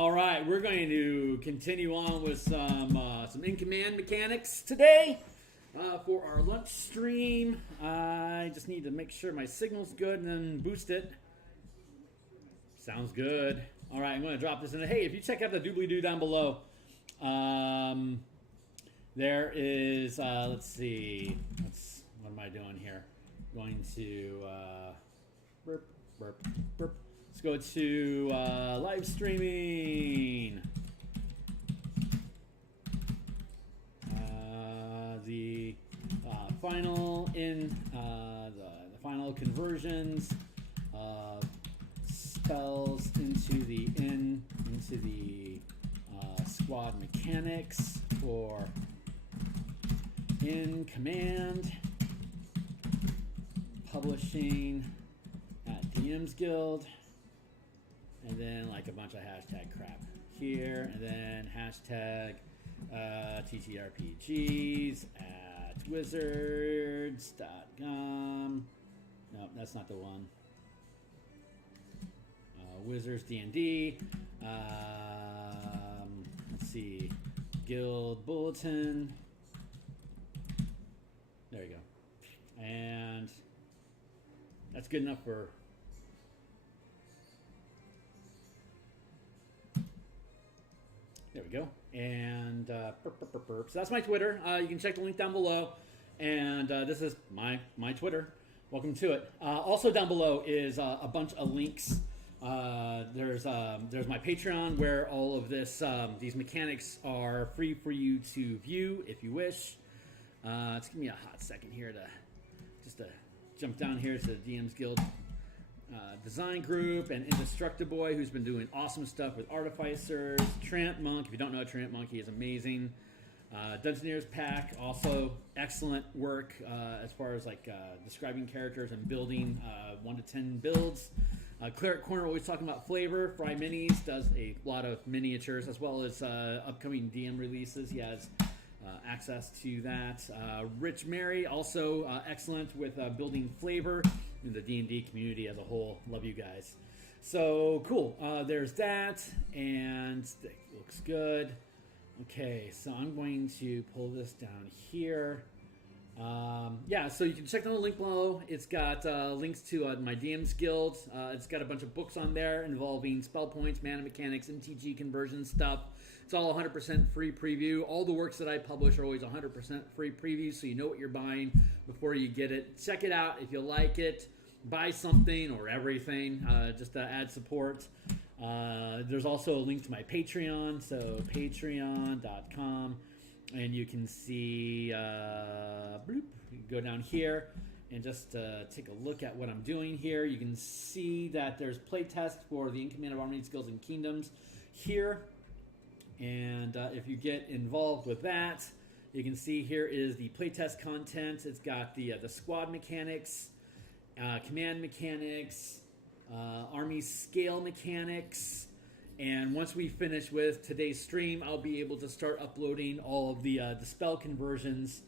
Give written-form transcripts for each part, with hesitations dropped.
All right, we're going to continue on with some in-command mechanics today for our lunch stream. I just need to make sure my signal's good and then boost it. Sounds good. All right, I'm going to drop this in. Hey, if you check out the doobly-doo down below, there is, let's see, what am I doing here? Going to, burp, burp, burp. Let's go to live streaming. The final conversions of spells into the squad mechanics for in command publishing at DMsGuild. And then like a bunch of hashtag crap here, and then hashtag TTRPGs at wizards.com. No, that's not the one. Wizards D&D. Let's see. Guild Bulletin. There you go. And that's good enough for... There we go. And so that's my Twitter. You can check the link down below. And this is my Twitter. Welcome to it. Also down below is a bunch of links. There's my Patreon where all of these mechanics are free for you to view if you wish. Just give me a hot second here to jump down here to the DMsGuild design group, and Indestructiboy, who's been doing awesome stuff with Artificers. Tramp Monk, if you don't know Tramp Monk, he is amazing. Dungeoneers Pack, also excellent work as far as like describing characters and building 1 to 10 builds. Cleric Corner, always talking about flavor. Fry Minis does a lot of miniatures as well as upcoming DM releases. He has access to that. Rich Mary, also excellent with building flavor in the D&D community as a whole. Love you guys. So cool. There's that, and it looks good. Okay, so I'm going to pull this down here. Yeah, so you can check out the link below. It's got links to my DMsGuild. It's got a bunch of books on there involving spell points, mana mechanics, MTG conversion stuff. It's all 100% free preview. All the works that I publish are always 100% free preview, so you know what you're buying before you get it. Check it out if you like it. Buy something or everything just to add support. There's also a link to my Patreon, so patreon.com. And you can see, bloop, you can go down here and just take a look at what I'm doing here. You can see that there's playtest for the In Command of Armies, Guilds, and Kingdoms here. And if you get involved with that, you can see here is the playtest content. It's got the squad mechanics, command mechanics, army scale mechanics. And once we finish with today's stream, I'll be able to start uploading all of the spell conversions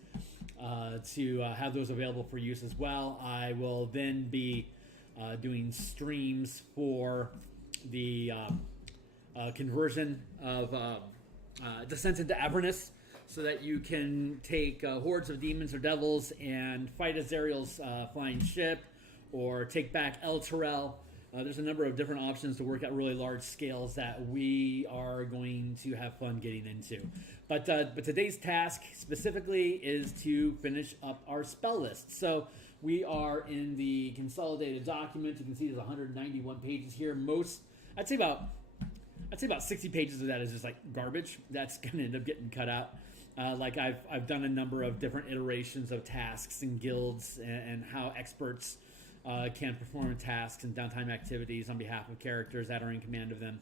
to have those available for use as well. I will then be doing streams for the conversion of Descent into Avernus, so that you can take hordes of demons or devils and fight Azariel's flying ship, or take back El Terrell. There's a number of different options to work at really large scales that we are going to have fun getting into. But today's task specifically is to finish up our spell list. So we are in the consolidated document. You can see there's 191 pages here. I'd say about 60 pages of that is just like garbage. That's going to end up getting cut out. Like I've done a number of different iterations of tasks and guilds and how experts can perform tasks and downtime activities on behalf of characters that are in command of them.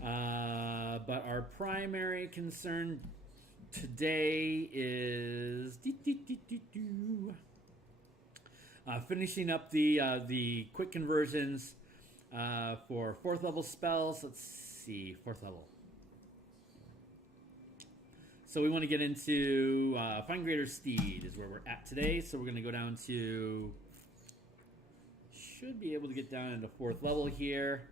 But our primary concern today is finishing up the quick conversions for 4th level spells. Let's see, 4th level. So we want to get into Find Greater Steed is where we're at today. So we're going to go down to... Should be able to get down into 4th level here.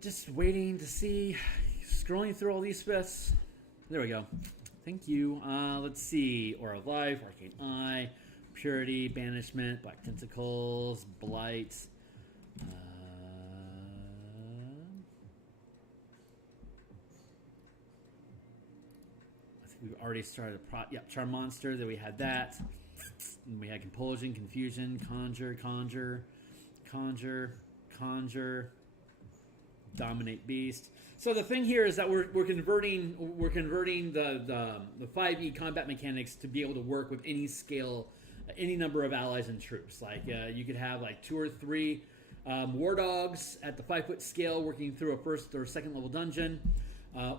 Just waiting to see, scrolling through all these spiffs. There we go. Thank you. Let's see. Aura of Life, Arcane Eye, Purity, Banishment, Black Tentacles, Blight. I think we've already started Charm Monster. Then we had that. And we had Compulsion, Confusion, Conjure, Dominate Beast. So the thing here is that we're converting the 5e combat mechanics to be able to work with any scale, any number of allies and troops. Like you could have like 2 or 3 war dogs at the 5-foot scale working through a first or second level dungeon,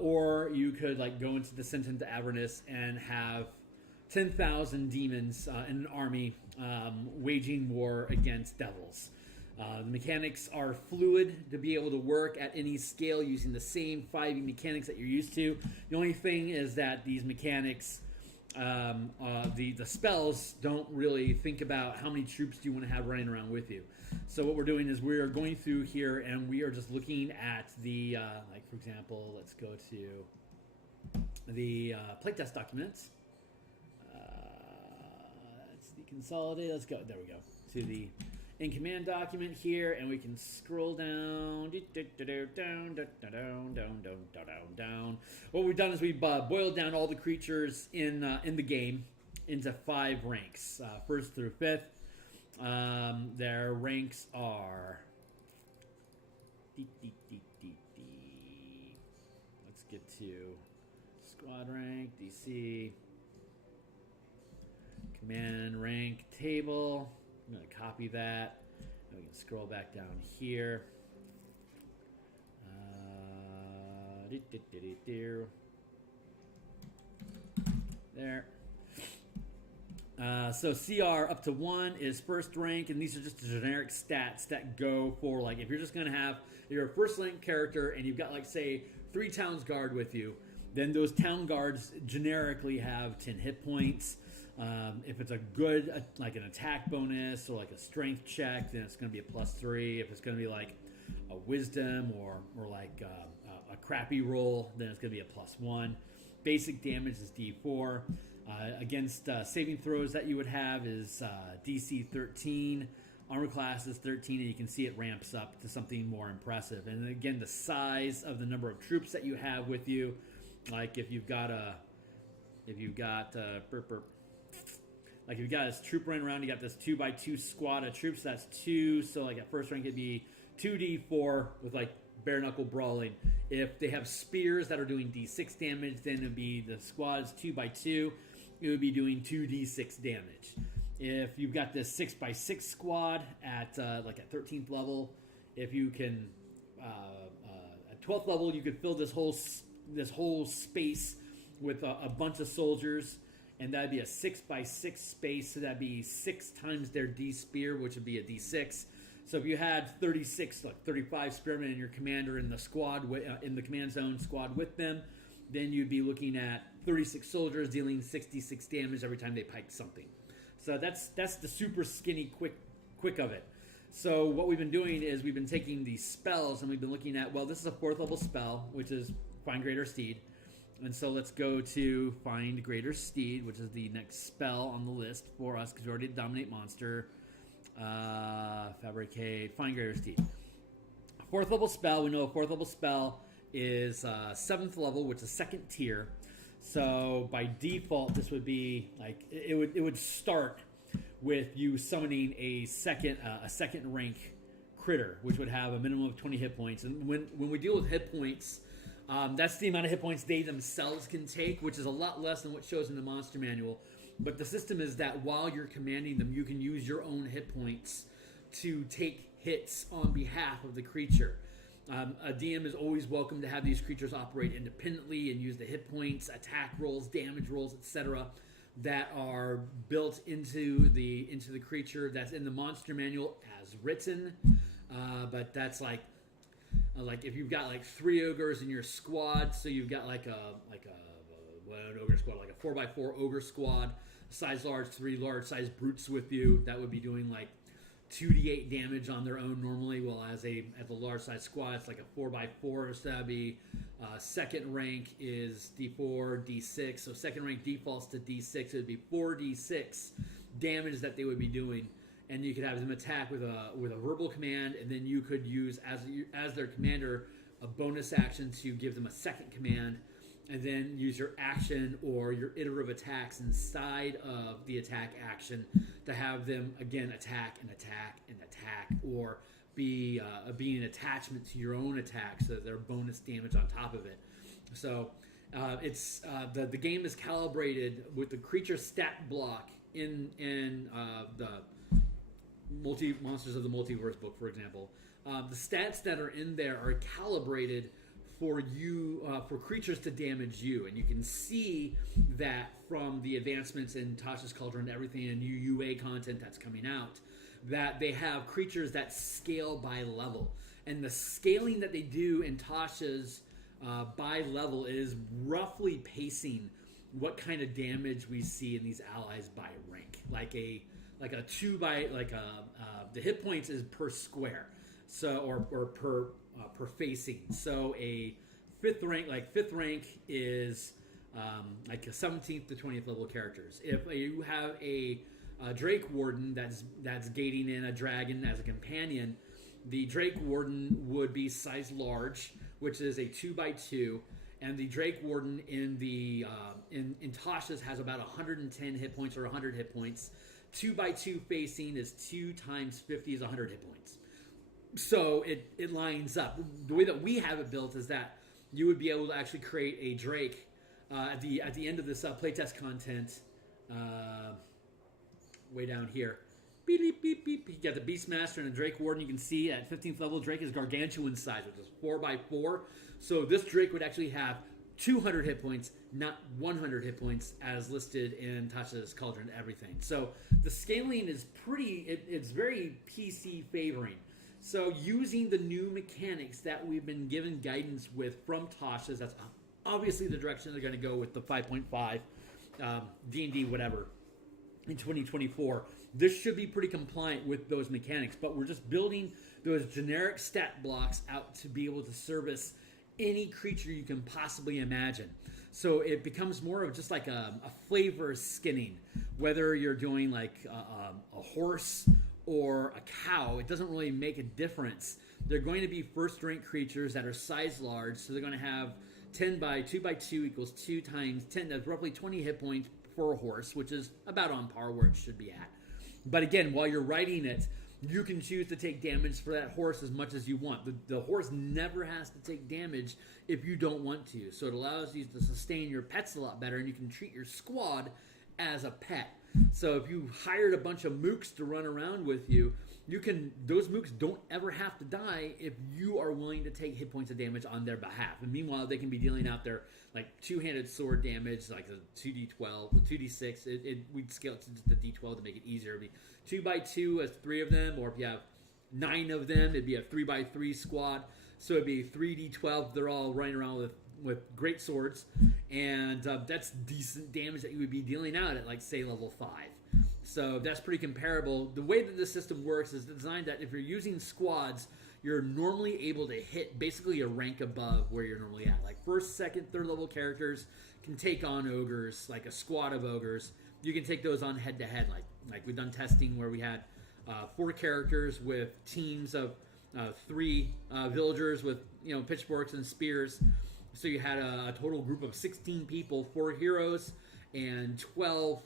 or you could like go into Descent into Avernus and have 10,000 demons in an army waging war against devils. The mechanics are fluid to be able to work at any scale using the same 5e mechanics that you're used to. The only thing is that these mechanics, the spells don't really think about how many troops do you want to have running around with you. So what we're doing is we are going through here and we are just looking at the, like for example, let's go to the playtest documents. Let's deconsolidate. Let's go. There we go. To the in command document here, and we can scroll down. Down. What we've done is we've boiled down all the creatures in the game into 5 ranks, 1st through 5th. Their ranks are. Let's get to squad rank, DC, command rank table. I'm going to copy that. And we can scroll back down here. There. So CR up to 1 is 1st rank, and these are just the generic stats that go for, like, if you're just going to have, you're a 1st rank character and you've got, like, say, 3 Towns Guard with you, then those Town Guards generically have 10 hit points. If it's a good, like an attack bonus or like a strength check, then it's going to be a +3. If it's going to be like a wisdom or like a crappy roll, then it's going to be a +1. Basic damage is D4. Against saving throws that you would have is DC 13. Armor class is 13, and you can see it ramps up to something more impressive. And again, the size of the number of troops that you have with you, like if you've got like if you got this troop running around, you got this 2x2 squad of troops. That's 2. So like at 1st rank, it'd be 2d4 with like bare knuckle brawling. If they have spears that are doing d6 damage, then it'd be the squad's 2x2. It would be doing 2d6 damage. If you've got this 6x6 squad at like at 13th level, if you can at 12th level, you could fill this whole space with a bunch of soldiers. And that'd be a 6x6 space, so that'd be 6 times their D spear, which would be a D6. So if you had 35 spearmen in your commander in the squad, in the command zone squad with them, then you'd be looking at 36 soldiers dealing 66 damage every time they piked something. So that's the super skinny quick of it. So what we've been doing is we've been taking these spells and we've been looking at, well, this is a 4th level spell, which is Find Greater Steed. And so let's go to Find Greater Steed, which is the next spell on the list for us, because we already did Dominate Monster. Fabricate, Find Greater Steed. 4th level spell, we know a 4th level spell is 7th level, which is 2nd tier. So by default, this would be like, it would start with you summoning a second rank critter, which would have a minimum of 20 hit points. And when we deal with hit points, that's the amount of hit points they themselves can take, which is a lot less than what shows in the monster manual. But the system is that while you're commanding them, you can use your own hit points to take hits on behalf of the creature. A DM is always welcome to have these creatures operate independently and use the hit points, attack rolls, damage rolls, etc. that are built into the creature that's in the monster manual as written. But that's like if you've got like 3 ogres in your squad, so you've got like an ogre squad, like a 4x4 ogre squad, size large, 3 large size brutes with you, that would be doing like 2d8 damage on their own normally. Well, as a large size squad, it's like a 4x4. So that'd be second rank is d4, d6. So second rank defaults to d6. It would be 4d6 damage that they would be doing, and you could have them attack with a verbal command, and then you could use as their commander a bonus action to give them a second command, and then use your action or your iterative attacks inside of the attack action to have them again attack and attack and attack, or be an attachment to your own attack, so that they're bonus damage on top of it. So it's the game is calibrated with the creature stat block in the Monsters of the Multiverse book, for example. The stats that are in there are calibrated for you, for creatures to damage you, and you can see that from the advancements in Tasha's Cauldron and everything, and new UA content that's coming out, that they have creatures that scale by level, and the scaling that they do in Tasha's by level is roughly pacing what kind of damage we see in these allies by rank, like a 2 by the hit points is per square, so or per facing. So a fifth rank is like a 17th to 20th level characters. If you have a Drake Warden that's gating in a dragon as a companion, the Drake Warden would be size large, which is a 2x2, and the Drake Warden in Tasha's has about 110 hit points or 100 hit points. 2x2 facing is 2 times 50 is 100 hit points. So it lines up. The way that we have it built is that you would be able to actually create a Drake at the end of this playtest content. Way down here, beep, beep, beep, beep. You got the Beastmaster and a Drake Warden. You can see at 15th level, Drake is gargantuan size, which is 4x4. So this Drake would actually have 200 hit points, not 100 hit points, as listed in Tasha's Cauldron and everything. So the scaling is it's very PC favoring. So using the new mechanics that we've been given guidance with from Tasha's, that's obviously the direction they're going to go with the 5.5 D&D whatever in 2024. This should be pretty compliant with those mechanics, but we're just building those generic stat blocks out to be able to service any creature you can possibly imagine. So it becomes more of just like a flavor skinning, whether you're doing like a horse or a cow. It doesn't really make a difference. They're going to be first rank creatures that are size large, so they're going to have 10 by 2 by 2 equals 2 times 10. That's roughly 20 hit points for a horse, which is about on par where it should be at. But again, while you're riding it, you can choose to take damage for that horse as much as you want. The horse never has to take damage if you don't want to. So it allows you to sustain your pets a lot better, and you can treat your squad as a pet. So if you hired a bunch of mooks to run around with you, those mooks don't ever have to die if you are willing to take hit points of damage on their behalf. And meanwhile, they can be dealing out their like two-handed sword damage, like a 2d12, 2d6. We'd scale it to just the d12 to make it easier. It'd be 2x2 as 3 of them, or if you have 9 of them, it'd be a 3x3 squad. So it'd be 3d12. They're all running around with great swords, and that's decent damage that you would be dealing out at, like, say, level 5. So that's pretty comparable. The way that this system works is designed that if you're using squads, you're normally able to hit basically a rank above where you're normally at. Like first, second, third level characters can take on ogres, like a squad of ogres. You can take those on head-to-head. Like we've done testing where we had 4 characters with teams of 3 villagers with pitchforks and spears. So you had a total group of 16 people, 4 heroes, and 12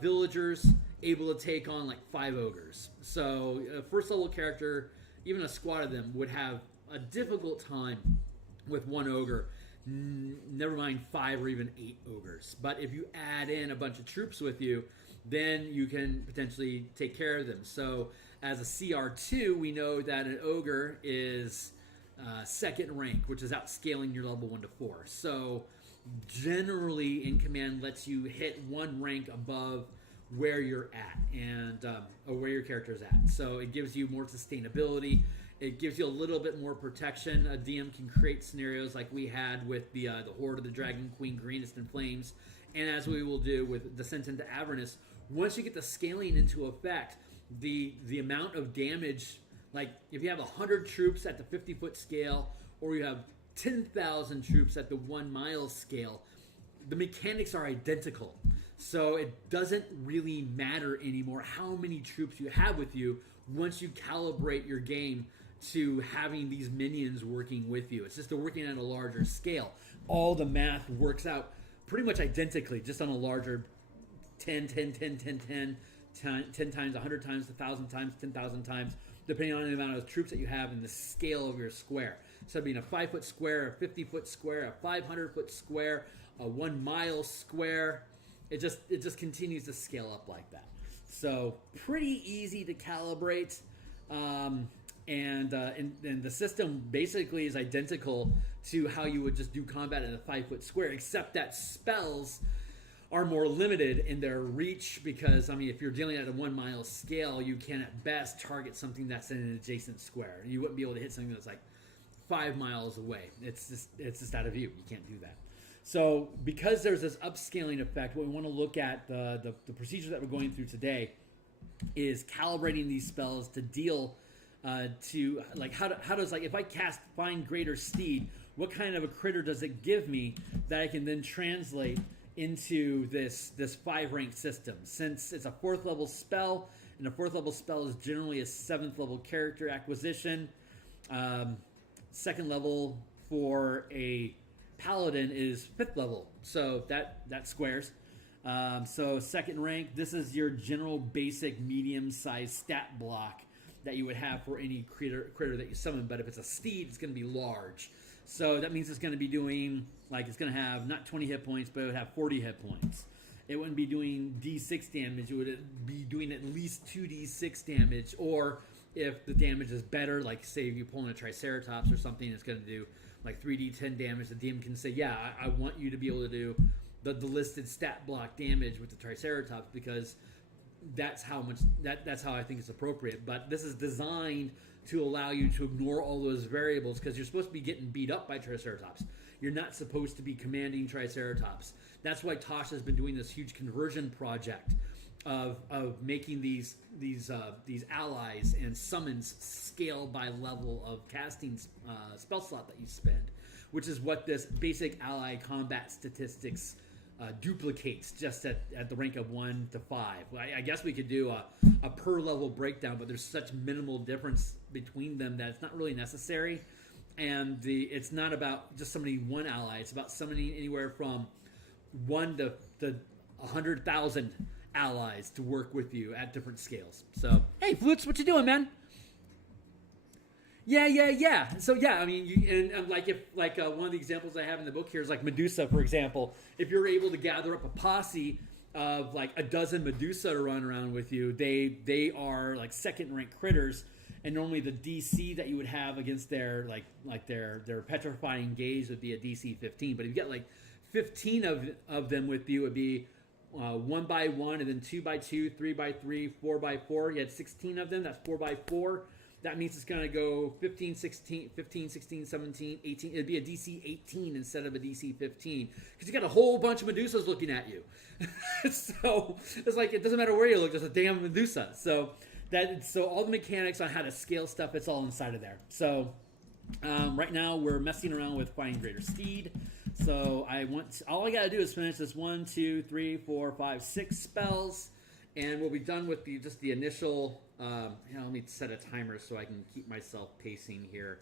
villagers able to take on like 5 ogres. So a first level character, even a squad of them, would have a difficult time with 1 ogre, never mind 5 or even 8 ogres. But if you add in a bunch of troops with you, then you can potentially take care of them. So as a CR2, we know that an ogre is second rank, which is outscaling your level 1 to 4. So generally in command lets you hit 1 rank above where you're at, and or where your character is at. So it gives you more sustainability. It gives you a little bit more protection. A DM can create scenarios like we had with the Horde of the Dragon Queen, Greenest in Flames, and as we will do with Descent into Avernus. Once you get the scaling into effect, the amount of damage, like if you have 100 troops at the 50-foot scale, or you have 10,000 troops at the 1 mile scale, the mechanics are identical. So it doesn't really matter anymore how many troops you have with you once you calibrate your game to having these minions working with you. It's just they're working at a larger scale. All the math works out pretty much identically, just on a larger 10 times, 100 times, 1,000 times, 10,000 times, depending on the amount of troops that you have and the scale of your square. So being a 5-foot square, a 50-foot square, a 500-foot square, a 1 mile square, it just continues to scale up like that. So pretty easy to calibrate. And the system basically is identical to how you would just do combat in a 5-foot square, except that spells are more limited in their reach because, I mean, if you're dealing at a 1 mile scale, you can at best target something that's in an adjacent square. You wouldn't be able to hit something that's like 5 miles away. It's just out of view. You can't do that. So because there's this upscaling effect, what we want to look at, the procedure that we're going through today is calibrating these spells to deal to, like, how does, like, if I cast Find Greater Steed, what kind of a critter does it give me that I can then translate into this 5-rank system? Since it's a 4th level spell, and a 4th level spell is generally a 7th level character acquisition, 2nd level for a paladin is 5th level, so that squares. So 2nd rank, this is your general basic medium-sized stat block that you would have for any critter that you summon. But if it's a steed, it's going to be large. So that means it's going to be doing, like, it's going to have not 20 hit points, but it would have 40 hit points. It wouldn't be doing D6 damage. It would be doing at least 2D6 damage. Or if the damage is better, like, say if you pull in a Triceratops or something, it's going to do like 3D10 damage. The DM can say, yeah, I want you to be able to do the listed stat block damage with the Triceratops because that's how I think it's appropriate. But this is designed to allow you to ignore all those variables because you're supposed to be getting beat up by Triceratops. You're not supposed to be commanding Triceratops. That's why Tasha has been doing this huge conversion project of making these allies and summons scale by level of casting spell slot that you spend, which is what this basic ally combat statistics duplicates just at the rank of 1 to 5. I guess we could do a per level breakdown, but there's such minimal difference between them that it's not really necessary. And it's not about just summoning one ally. It's about summoning anywhere from 1 to 100,000 allies to work with you at different scales. So, hey, Flutes, what you doing, man? Yeah. So yeah, I mean, and like if one of the examples I have in the book here is like Medusa, for example. If you're able to gather up a posse of like a dozen Medusa to run around with you, they are like 2nd rank critters, and normally the DC that you would have against their their petrifying gaze would be a DC 15. But if you get like 15 of them with you, it would be 1 by 1, and then 2 by 2, 3 by 3, 4 by 4. You had 16 of them. That's 4 by 4. That means it's going to go 15, 16, 17, 18. It'd be a DC 18 instead of a DC 15 because you got a whole bunch of Medusas looking at you. So it's like it doesn't matter where you look, there's a damn Medusa. So all the mechanics on how to scale stuff, it's all inside of there. So right now we're messing around with Find Greater Steed. So all I got to do is finish this 1, 2, 3, 4, 5, 6 spells. And we'll be done with the initial. Let me set a timer so I can keep myself pacing here.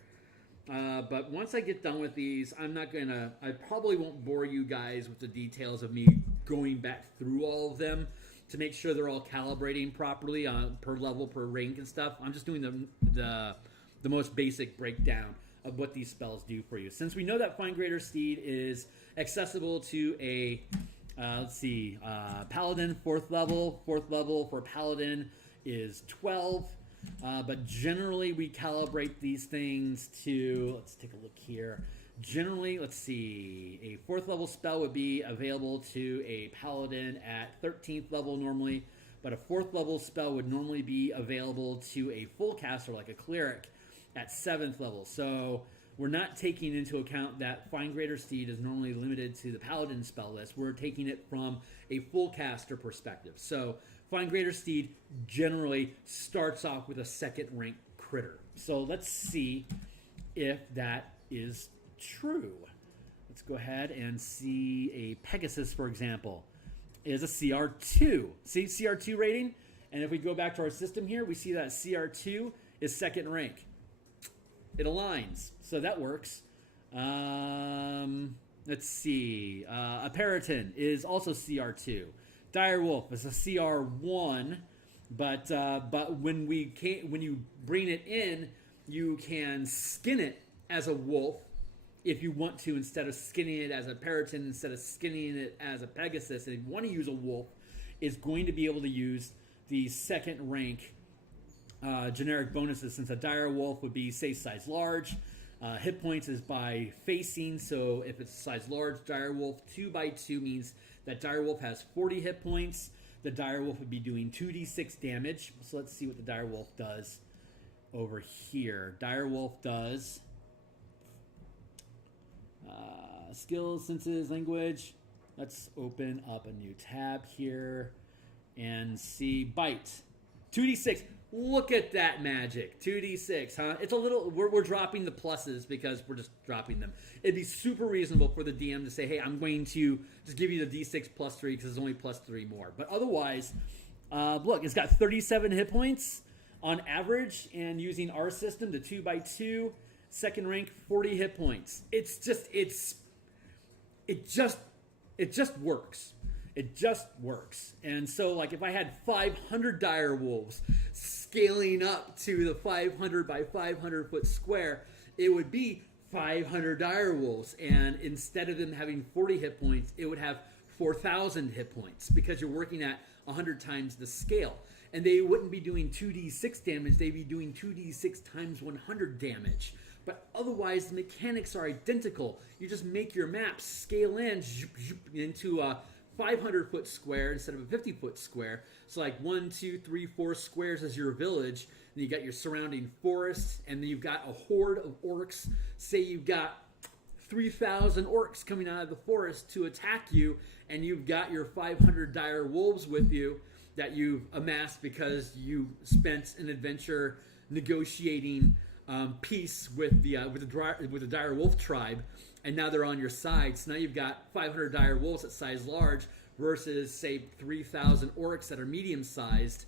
But once I get done with these, I probably won't bore you guys with the details of me going back through all of them to make sure they're all calibrating properly per level, per rank and stuff. I'm just doing the most basic breakdown of what these spells do for you. Since we know that Find Greater Steed is accessible to a Paladin 4th level. 4th level for Paladin is 12. But generally we calibrate these things to, let's take a look here. Generally, let's see, a 4th level spell would be available to a Paladin at 13th level normally, but a 4th level spell would normally be available to a full caster like a cleric at 7th level. So we're not taking into account that Find Greater Steed is normally limited to the Paladin spell list. We're taking it from a full caster perspective. So Find Greater Steed generally starts off with a second rank critter. So let's see if that is true. Let's go ahead and see a Pegasus, for example, is a CR2. See, CR2 rating? And if we go back to our system here, we see that CR2 is second rank. It aligns, so that works. Let's see. A Periton is also CR2. Direwolf is a CR1, but when you bring it in, you can skin it as a wolf if you want to, instead of skinning it as a Periton, instead of skinning it as a Pegasus. And if you want to use a wolf, it's going to be able to use the second rank generic bonuses, since a dire wolf would be, say, size large. Hit points is by facing, so if it's size large dire wolf, 2x2 means that dire wolf has 40 hit points. The dire wolf would be doing 2d6 damage. So let's see what the dire wolf does over here. Dire wolf does skills, senses, language. Let's open up a new tab here and see bite. 2d6. Look at that magic. 2d6, huh? It's a little, we're dropping the pluses because we're just dropping them. It'd be super reasonable for the DM to say, hey, I'm going to just give you the d6 plus 3 because it's only plus 3 more. But otherwise, look, it's got 37 hit points on average, and using our system, the 2x2, second rank, 40 hit points. It just works. It just works. And so, like, if I had 500 dire wolves scaling up to the 500 by 500 foot square, it would be 500 dire wolves. And instead of them having 40 hit points, it would have 4,000 hit points, because you're working at 100 times the scale. And they wouldn't be doing 2d6 damage, they'd be doing 2d6 times 100 damage. But otherwise, the mechanics are identical. You just make your map scale into a 500 foot square instead of a 50 foot square. So like 1, 2, 3, 4 squares is your village. Then you got your surrounding forests, and then you've got a horde of orcs. Say you've got 3,000 orcs coming out of the forest to attack you, and you've got your 500 dire wolves with you that you've amassed because you spent an adventure negotiating peace with the dire wolf tribe, and now they're on your side. So now you've got 500 dire wolves at size large versus, say, 3,000 orcs that are medium sized.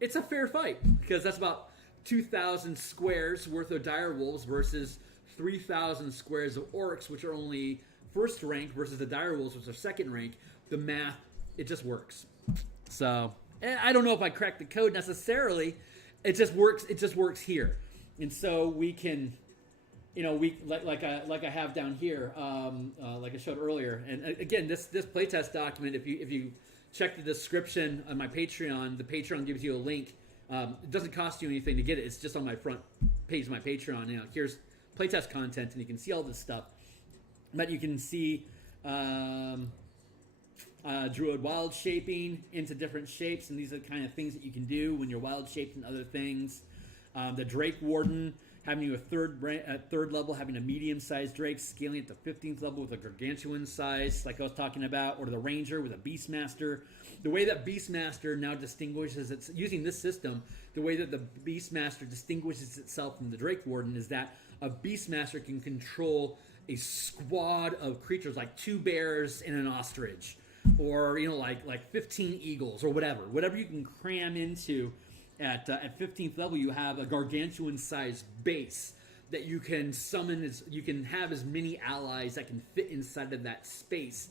It's a fair fight, because that's about 2,000 squares worth of dire wolves versus 3,000 squares of orcs, which are only first rank, versus the dire wolves, which are second rank. The math, it just works. So I don't know if I cracked the code necessarily. It just works. It just works here, and so we can, like I have down here, like I showed earlier. And again, this playtest document, if you check the description on my Patreon, the Patreon gives you a link. It doesn't cost you anything to get it. It's just on my front page of my Patreon. Here's playtest content, and you can see all this stuff. But you can see Druid wild shaping into different shapes, and these are the kind of things that you can do when you're wild shaped and other things. The Drake Warden, having you at third level, having a medium-sized Drake, scaling it to 15th level with a gargantuan size, like I was talking about, or the Ranger with a Beastmaster. The way that Beastmaster now distinguishes it's using this system, the way that the Beastmaster distinguishes itself from the Drake Warden is that a Beastmaster can control a squad of creatures, like 2 bears and an ostrich, or like 15 eagles, or whatever you can cram into. At 15th level, you have a gargantuan-sized base that you can summon. You can have as many allies that can fit inside of that space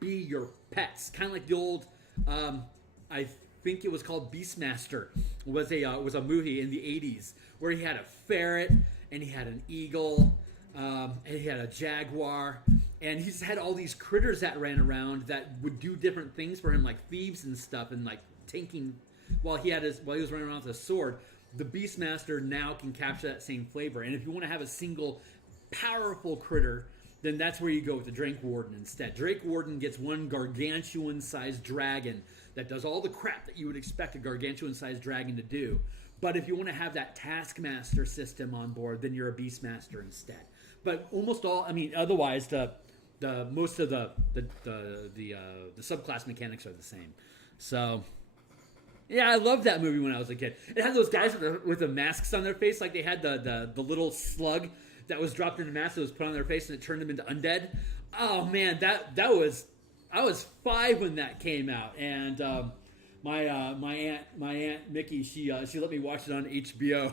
be your pets. Kind of like the old, I think it was called Beastmaster. Was a movie in the 80s where he had a ferret and he had an eagle and he had a jaguar. And he just had all these critters that ran around that would do different things for him, like thieves and stuff, and like tanking while he was running around with a sword. The Beastmaster now can capture that same flavor. And if you want to have a single powerful critter, then that's where you go with the Drake Warden instead. Drake Warden gets one gargantuan-sized dragon that does all the crap that you would expect a gargantuan-sized dragon to do. But if you want to have that Taskmaster system on board, then you're a Beastmaster instead. But almost all, otherwise most of the subclass mechanics are the same. So, yeah, I loved that movie when I was a kid. It had those guys with the masks on their face, like they had the little slug that was dropped into mask that was put on their face and it turned them into undead. Oh man, that was I was 5 when that came out, and my aunt Mickey she let me watch it on HBO,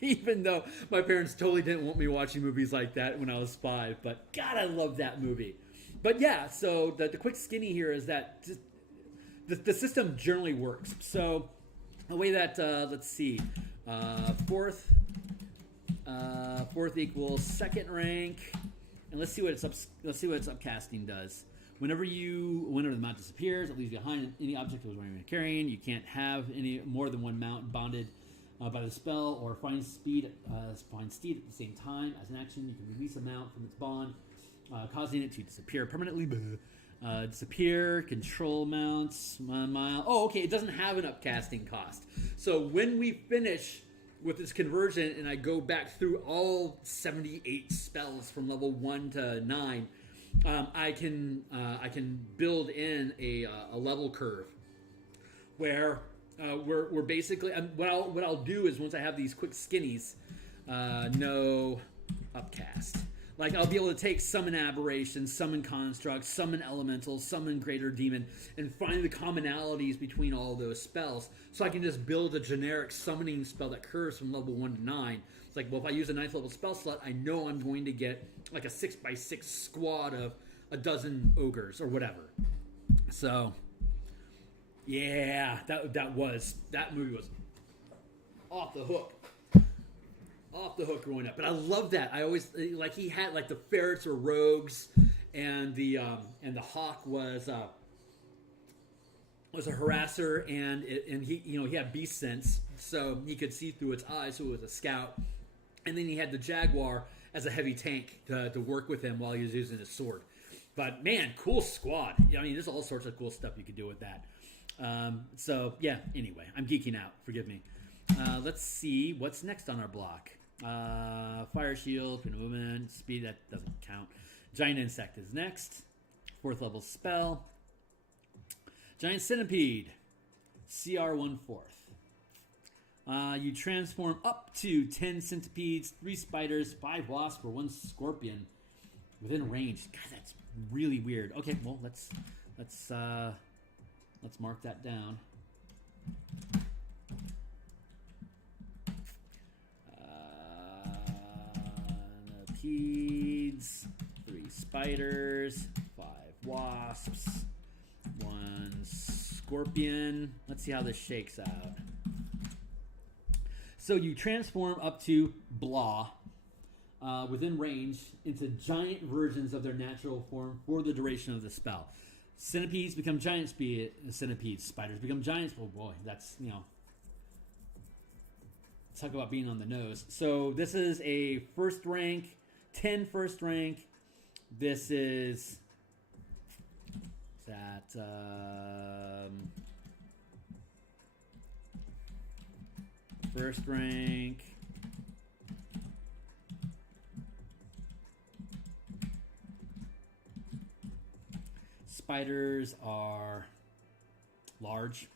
even though my parents totally didn't want me watching movies like that when I was 5. But God, I love that movie. But yeah, so the quick skinny here is that just, the system generally works. So the way that let's see, fourth equals second rank, and let's see what its upcasting does. Whenever the mount disappears, it leaves behind any object it was wearing or carrying. You can't have any more than one mount bonded by the spell or find steed at the same time. As an action, you can release a mount from its bond, causing it to disappear permanently. Disappear, control mounts, 1 mile. Oh, okay, it doesn't have an upcasting cost. So when we finish with this conversion and I go back through all 78 spells from level 1 to 9, I can build in a level curve where we're basically what I'll do is once I have these quick skinnies, no upcast. Like I'll be able to take summon aberrations, summon constructs, summon elementals, summon greater demon, and find the commonalities between all those spells. So I can just build a generic summoning spell that curves from level 1 to 9. It's like, well, if I use a 9th level spell slot, I know I'm going to get like a 6x6 squad of a dozen ogres or whatever. So, yeah, that movie was off the hook. Off the hook growing up, but I love that. I always like he had like the ferrets or rogues, and the hawk was a harasser, and he had beast sense, so he could see through its eyes, so it was a scout. And then he had the jaguar as a heavy tank to work with him while he was using his sword. But man, cool squad. I mean, there's all sorts of cool stuff you could do with that. So yeah. Anyway, I'm geeking out. Forgive me. Let's see what's next on our block. Fire shield, movement, speed, that doesn't count. Giant insect is next. 4th level spell. Giant centipede, CR 1/4. You transform up to 10 centipedes, 3 spiders, 5 wasps, or 1 scorpion within range. God, that's really weird. Okay, well let's mark that down. Centipedes, 3 spiders, 5 wasps, 1 scorpion. Let's see how this shakes out. So you transform up to blah within range into giant versions of their natural form for the duration of the spell. Centipedes become giant centipedes. Spiders become giants. Oh boy, that's, talk about being on the nose. So this is a first rank, 10 first rank. This is that first rank. Spiders are large.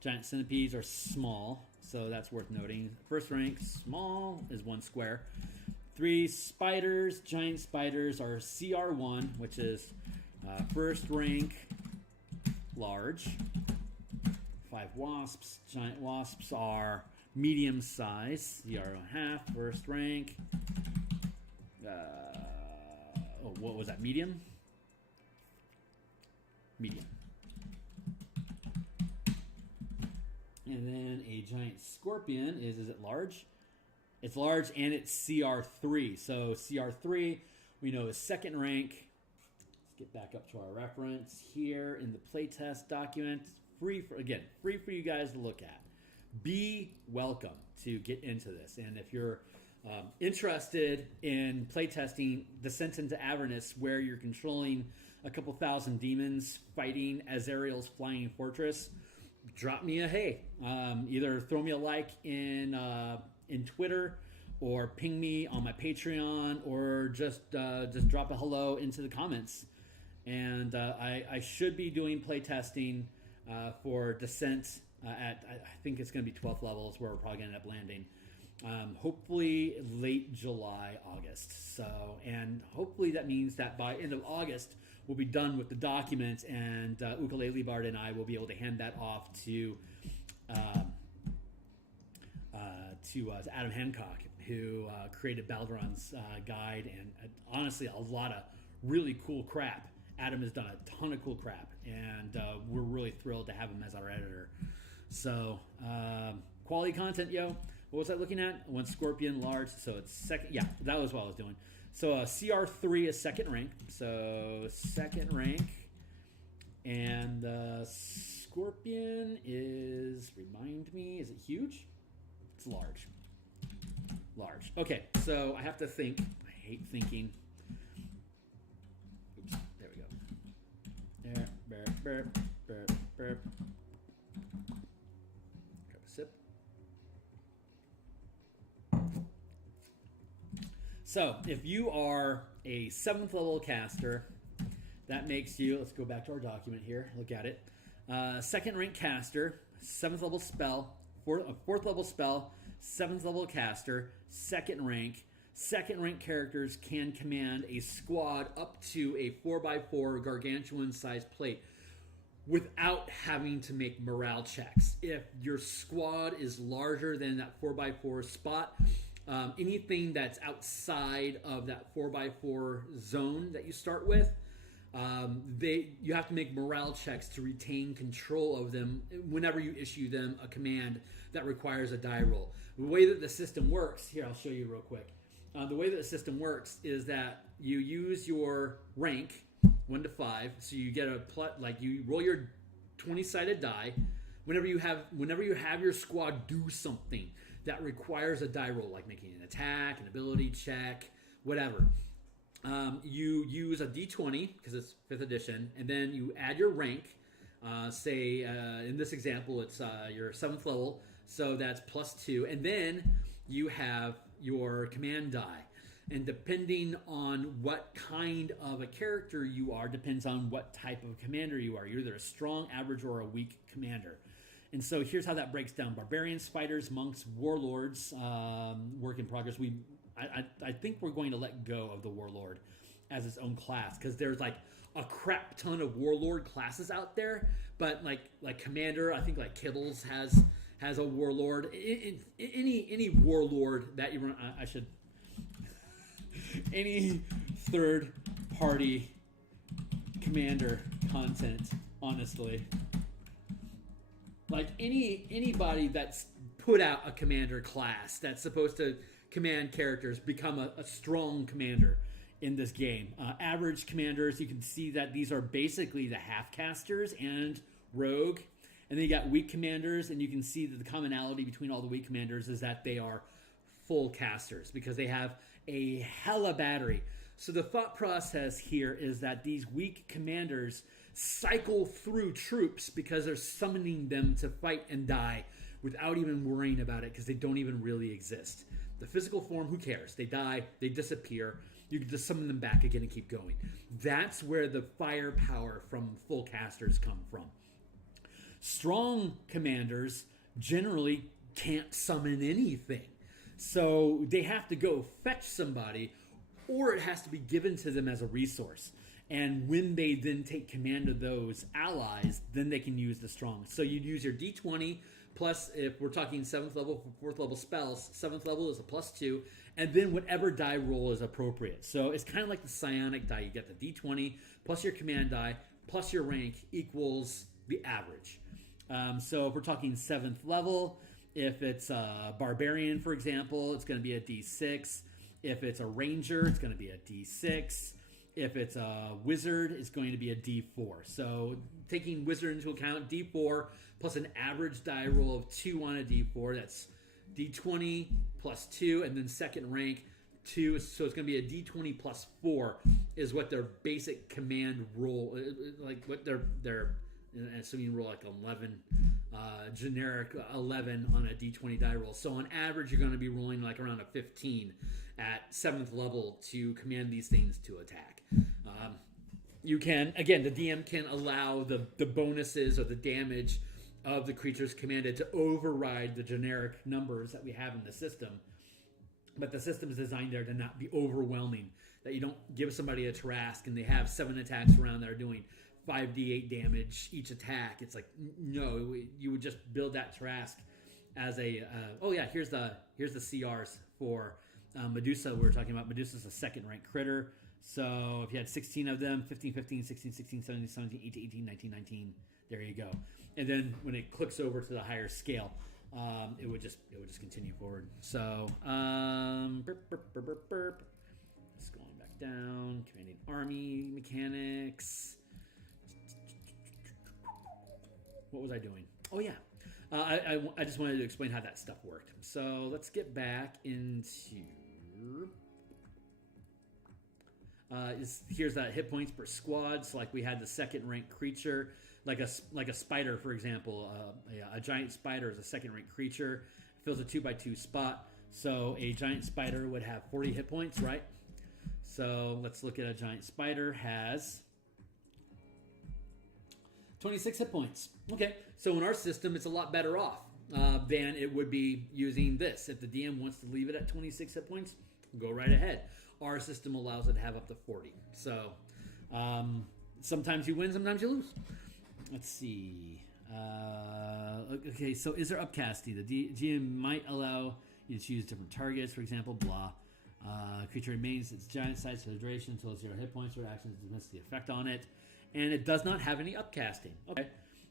Giant centipedes are small, so that's worth noting. First rank, small, is 1 square. 3 spiders, giant spiders, are CR1, which is first rank, large. 5 wasps, giant wasps are medium size, CR1/2, first rank. What was that, medium? Medium. And then a giant scorpion is it large? It's large and it's CR3. So CR3 we know is second rank. Let's get back up to our reference here in the playtest document. Free for you guys to look at. Be welcome to get into this. And if you're interested in playtesting Descent into Avernus, where you're controlling a couple thousand demons fighting Azrael's flying fortress, drop me a hey. Either throw me a like in Twitter, or ping me on my Patreon, or just drop a hello into the comments. And I should be doing playtesting for descent at, I think it's going to be 12th level is where we're probably going to end up landing. Hopefully late July, August. So, and hopefully that means that by end of August, we'll be done with the documents, and Ukulele Bard and I will be able to hand that off to Adam Hancock, who created Baldron's guide, and honestly, a lot of really cool crap. Adam has done a ton of cool crap, and we're really thrilled to have him as our editor. So, quality content, yo. What was I looking at? One Scorpion large, so it's second. Yeah, that was what I was doing. So CR3 is second rank. So second rank, and Scorpion is, remind me, is it huge? It's large. Large. Okay, so I have to think. I hate thinking. Oops, there we go. There, burp, burp, burp, burp. Grab a sip. So, if you are a 7th level caster, that makes you, let's go back to our document here, look at it. Second rank caster, 7th level spell, 4th level spell, 7th level caster, second rank. Second rank characters can command a squad up to a 4x4 gargantuan sized plate without having to make morale checks. If your squad is larger than that 4x4 spot, anything that's outside of that 4x4 zone that you start with, you have to make morale checks to retain control of them whenever you issue them a command that requires a die roll. The way that the system works, here I'll show you real quick. The way that the system works is that you use your rank 1 to 5, so you get you roll your 20-sided die whenever you have your squad do something that requires a die roll, like making an attack, an ability check, whatever. You use a D20 because it's 5th edition, and then you add your rank. Say in this example, it's your 7th level, so that's +2, and then you have your command die. And depending on what kind of a character you are, depends on what type of commander you are. You're either a strong, average, or a weak commander. And so here's how that breaks down. Barbarians, fighters, monks, warlords, work in progress. I think we're going to let go of the warlord as its own class, because there's like a crap ton of warlord classes out there. But like commander, I think like Kittles has a warlord. Any warlord that you run, any third party commander content, honestly. Like anybody that's put out a commander class that's supposed to command characters become a strong commander in this game. Average commanders, you can see that these are basically the half casters and rogue. And then you got weak commanders, and you can see that the commonality between all the weak commanders is that they are full casters because they have a hella battery. So the thought process here is that these weak commanders cycle through troops because they're summoning them to fight and die without even worrying about it, because they don't even really exist. The physical form, who cares? They die, they disappear. You can just summon them back again and keep going. That's where the firepower from full casters come from. Strong commanders generally can't summon anything. So they have to go fetch somebody, or it has to be given to them as a resource. And when they then take command of those allies, then they can use the strong. So you'd use your D20, plus if we're talking 7th level for 4th level spells, 7th level is a +2, and then whatever die roll is appropriate. So it's kind of like the psionic die. You get the D20 plus your command die plus your rank equals the average. So if we're talking 7th level, if it's a barbarian, for example, it's going to be a D6. If it's a ranger, it's going to be a D6. If it's a wizard, it's going to be a D4. So taking wizard into account, D4 plus an average die roll of 2 on a D4, that's D20 plus 2, and then second rank 2. So it's going to be a D20 plus 4 is what their basic command roll, like what their assuming you roll like 11, generic 11 on a D20 die roll. So on average, you're going to be rolling like around a 15 at 7th level to command these things to attack. you can, again, the DM can allow the bonuses or the damage of the creatures commanded to override the generic numbers that we have in the system. But the system is designed there to not be overwhelming, that you don't give somebody a Trask and they have 7 attacks around that are doing 5d8 damage each attack. It's like, no, you would just build that Trask as a, oh yeah, here's the CRs for Medusa. We were talking about Medusa's a second rank critter. So if you had 16 of them, 15, 15, 16, 16, 17, 17, 18, 18, 19, 19, there you go. And then when it clicks over to the higher scale, it would just continue forward. So just going back down, commanding army mechanics. What was I doing? Oh yeah, I just wanted to explain how that stuff worked. So let's get back into. Here's that hit points per squad. So like we had the second rank creature, like a spider, for example. A giant spider is a second rank creature. It fills a 2x2 spot. So a giant spider would have 40 hit points, right? So let's look at a giant spider has 26 hit points. Okay, so in our system, it's a lot better off than it would be using this. If the DM wants to leave it at 26 hit points, go right ahead. Our system allows it to have up to 40. So sometimes you win, sometimes you lose. Let's see. Okay, so is there upcasting? The GM might allow you to choose different targets, for example, blah. Creature remains its giant size for the duration until 0 hit points or actions dismiss the effect on it. And it does not have any upcasting. Okay,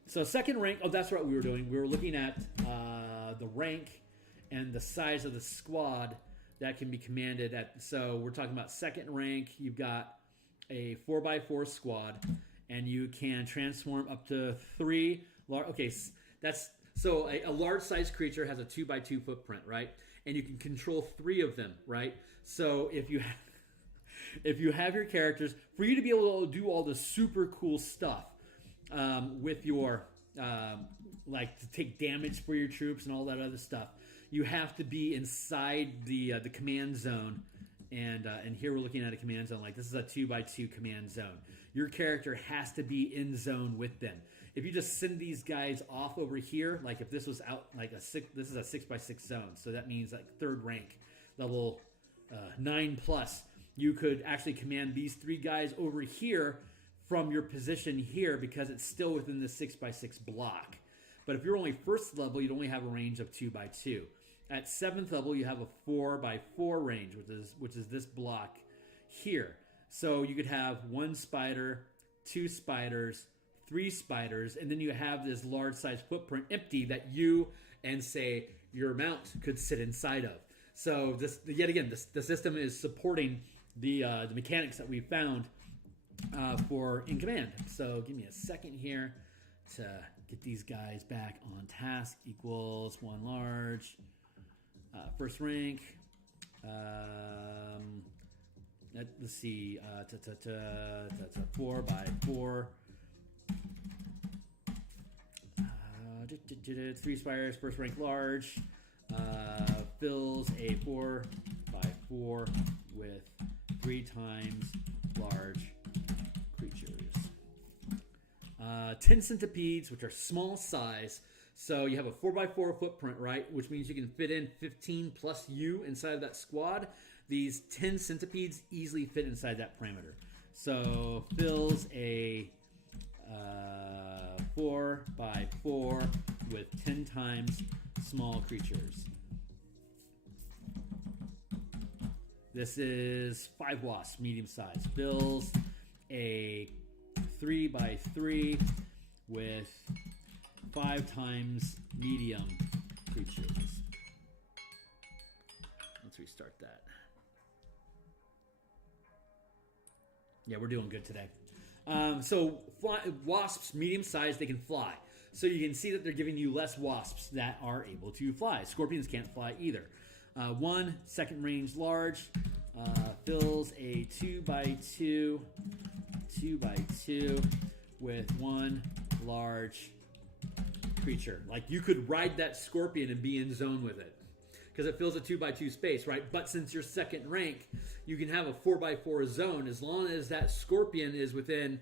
so second rank, oh, that's what we were doing. We were looking at the rank and the size of the squad that can be commanded at. So we're talking about second rank. You've got a 4x4 squad, and you can transform up to 3 large. Okay, that's so a large size creature has a 2x2 footprint, right? And you can control 3 of them, right? So if you have your characters, for you to be able to do all the super cool stuff with your like to take damage for your troops and all that other stuff, you have to be inside the command zone. And here we're looking at a command zone. Like this is a 2x2 command zone. Your character has to be in zone with them. If you just send these guys off over here, like if this was out like this is a 6x6 zone, so that means like third rank, level 9+. You could actually command these 3 guys over here from your position here because it's still within the 6x6 block. But if you're only first level, you'd only have a range of 2x2. At 7th level, you have a 4x4 range, which is this block here. So you could have 1 spider, 2 spiders, 3 spiders, and then you have this large size footprint empty that you and say your mount could sit inside of. So this, yet again, the system is supporting the mechanics that we found for in command. So give me a second here to get these guys back on task. Equals 1 large, first rank. Let's see, 4x4. 3 spires, first rank large. Fills a 4x4 with 3 times large creatures. 10 centipedes, which are small size. So you have a 4x4 footprint, right? Which means you can fit in 15 plus you inside of that squad. These 10 centipedes easily fit inside that parameter. So fills a 4x4 with 10 times small creatures. This is 5 wasps, medium size. Fills a 3x3 with 5 times medium creatures. Let's restart that. Yeah, we're doing good today. So wasps, medium size, they can fly. So you can see that they're giving you less wasps that are able to fly. Scorpions can't fly either. 1 second range large, fills a 2x2 with 1 large creature. Like you could ride that scorpion and be in zone with it because it fills a 2x2 space, right? But since you're second rank, you can have a 4x4 zone as long as that scorpion is within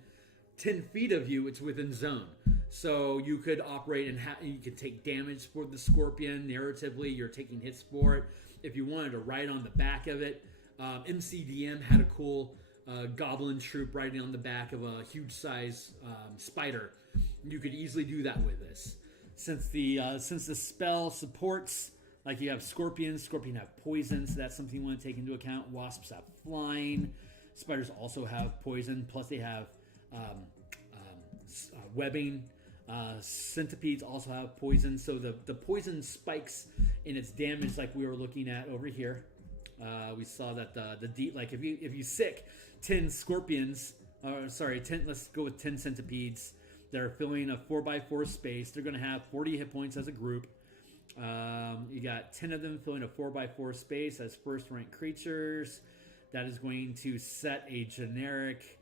10 feet of you. It's within zone, so you could operate and you could take damage for the scorpion. Narratively, you're taking hits for it. If you wanted to ride on the back of it, MCDM had a cool goblin troop riding on the back of a huge size spider. You could easily do that with this. Since the spell supports, like you have scorpions have poison, so that's something you want to take into account. Wasps have flying. Spiders also have poison, plus they have webbing. Centipedes also have poison, so the poison spikes in its damage, like we were looking at over here. We saw that like if you sick 10 scorpions, let's go with 10 centipedes. They're filling a 4x4 space. They're going to have 40 hit points as a group. You got 10 of them filling a 4x4 space as first rank creatures. That is going to set a generic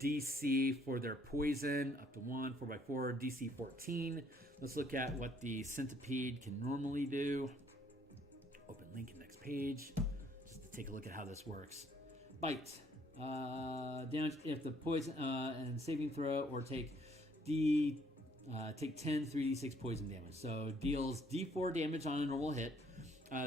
DC for their poison up to 1, 4x4, DC 14. Let's look at what the centipede can normally do. Open link in next page just to take a look at how this works. Bite. Damage if the poison and saving throw or take 10 3d6 poison damage. So deals d4 damage on a normal hit.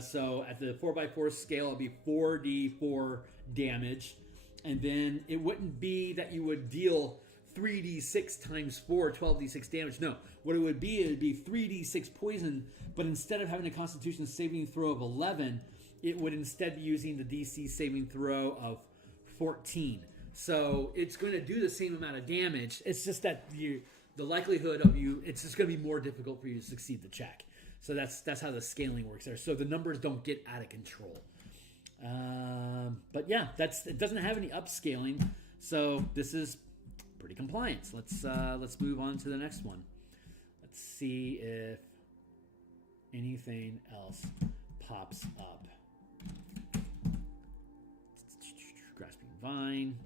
So at the 4x4 scale, it'll be 4d4 damage. And then it wouldn't be that you would deal 3d6 times 4, 12d6 damage. No, what it would be 3d6 poison, but instead of having a Constitution saving throw of 11, it would instead be using the DC saving throw of 14. So it's going to do the same amount of damage. It's just that the likelihood of it's just going to be more difficult for you to succeed the check. So that's how the scaling works there. So the numbers don't get out of control. But yeah, it doesn't have any upscaling, so this is pretty compliant. Let's move on to the next one. Let's see if anything else pops up. Grasping Vine.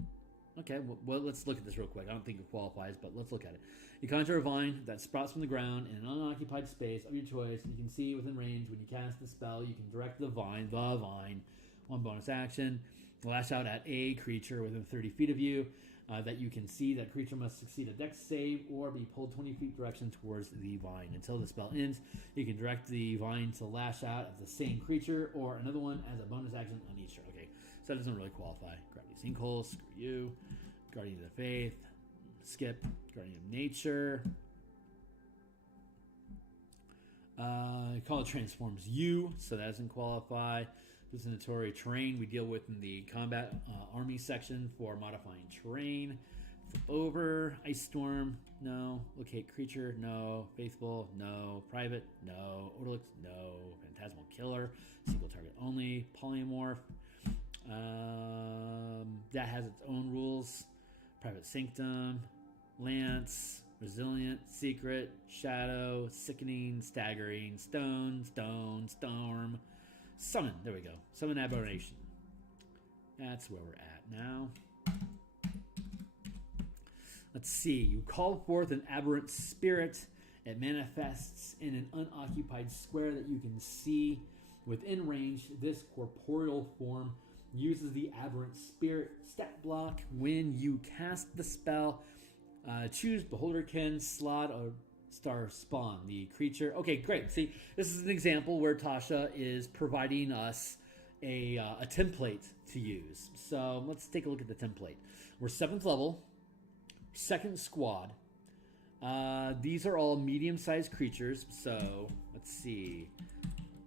Okay, well, let's look at this real quick. I don't think it qualifies, but let's look at it. You conjure a vine that sprouts from the ground in an unoccupied space of your choice. You can see within range. When you cast the spell, you can direct the vine. One bonus action. Lash out at a creature within 30 feet of you that you can see. That creature must succeed a dex save or be pulled 20 feet direction towards the vine. Until the spell ends, you can direct the vine to lash out at the same creature or another one as a bonus action on each turn. Okay, so that doesn't really qualify. Gravity Sinkhole, screw you. Guardian of the Faith, skip. Guardian of Nature. Call it transforms you, so that doesn't qualify. Hallucinatory terrain we deal with in the combat army section for modifying terrain. Flip over. Ice Storm, no. Locate creature, no. Faithful, no. Private, no. Odalix, no. Phantasmal Killer, single target only. Polymorph, that has its own rules. Private Sanctum, Lance, Resilient, Secret, Shadow, Sickening, Staggering, Stone, Storm, Summon. There we go. Summon Aberration. That's where we're at now. Let's see. You call forth an aberrant spirit. It manifests in an unoccupied square that you can see within range. This corporeal form uses the aberrant spirit stat block. When you cast the spell, choose Beholderkin, Slot, or Star Spawn, the creature. Okay, great. See, this is an example where Tasha is providing us a template to use. So let's take a look at the template. We're 7th level, 2nd squad. These are all medium-sized creatures. So let's see.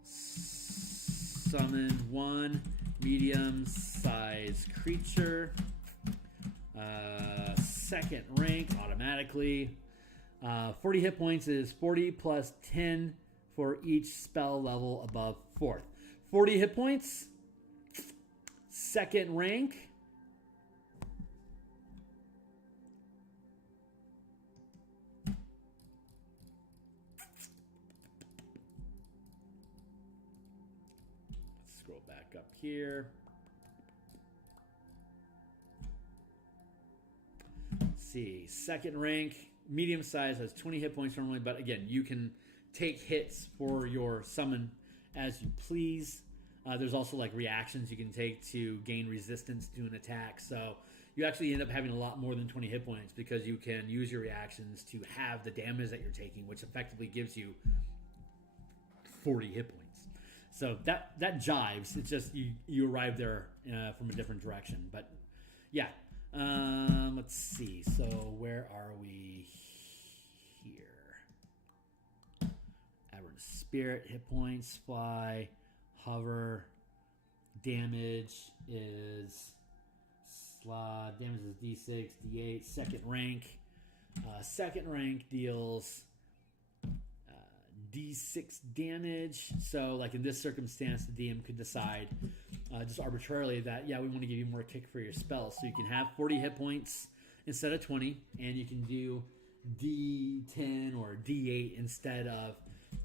Summon 1 medium-sized creature. 2nd rank automatically. 40 hit points is 40 plus 10 for each spell level above 4th. 40 hit points. 2nd rank. Let's scroll back up here. Let's see. 2nd rank. Medium size has 20 hit points normally, but again, you can take hits for your summon as you please. There's also like reactions you can take to gain resistance to an attack. So you actually end up having a lot more than 20 hit points because you can use your reactions to have the damage that you're taking, which effectively gives you 40 hit points. So that jives. It's just you arrive there from a different direction. But yeah, let's see. So where are we here? Aberrant Spirit, hit points, fly, hover. Damage is D6, D8. Second rank. Second rank deals D6 damage. So like in this circumstance, the DM could decide just arbitrarily that, yeah, we want to give you more kick for your spells. So you can have 40 hit points instead of 20, and you can do D10 or D8 instead of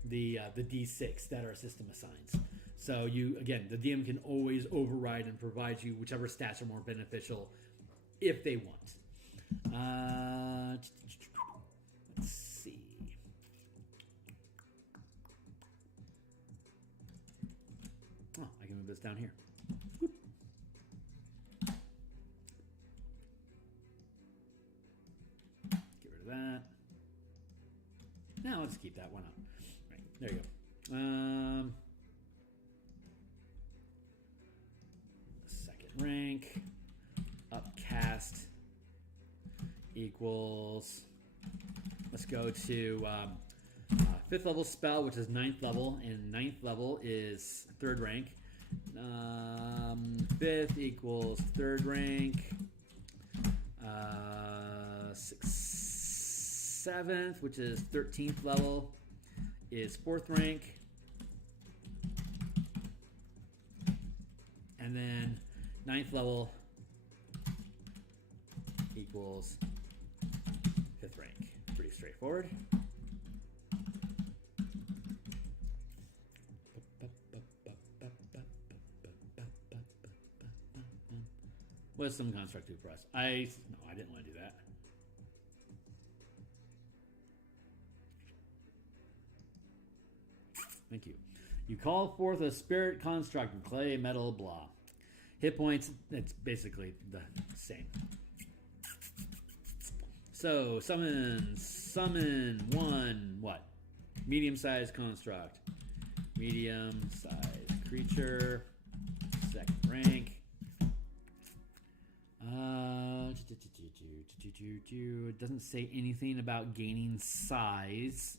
the D6 that our system assigns. So the DM can always override and provide you whichever stats are more beneficial if they want. Let's see. Oh, I can move this down here. Whoop. Get rid of that. Now let's keep that one up. Right, there you go. Second rank. Upcast equals. Let's go to 5th level spell, which is 9th level, and 9th level is 3rd rank. 5th equals 3rd rank. 7th, which is 13th level, is 4th rank. And then 9th level equals 5th rank. Pretty straightforward. Wisdom construct 2 for us. No, I didn't want to do that. Thank you. You call forth a spirit construct, clay, metal, blah. Hit points, it's basically the same. So, summon one, what? Medium-sized construct. Medium-sized creature. 2nd rank. It doesn't say anything about gaining size.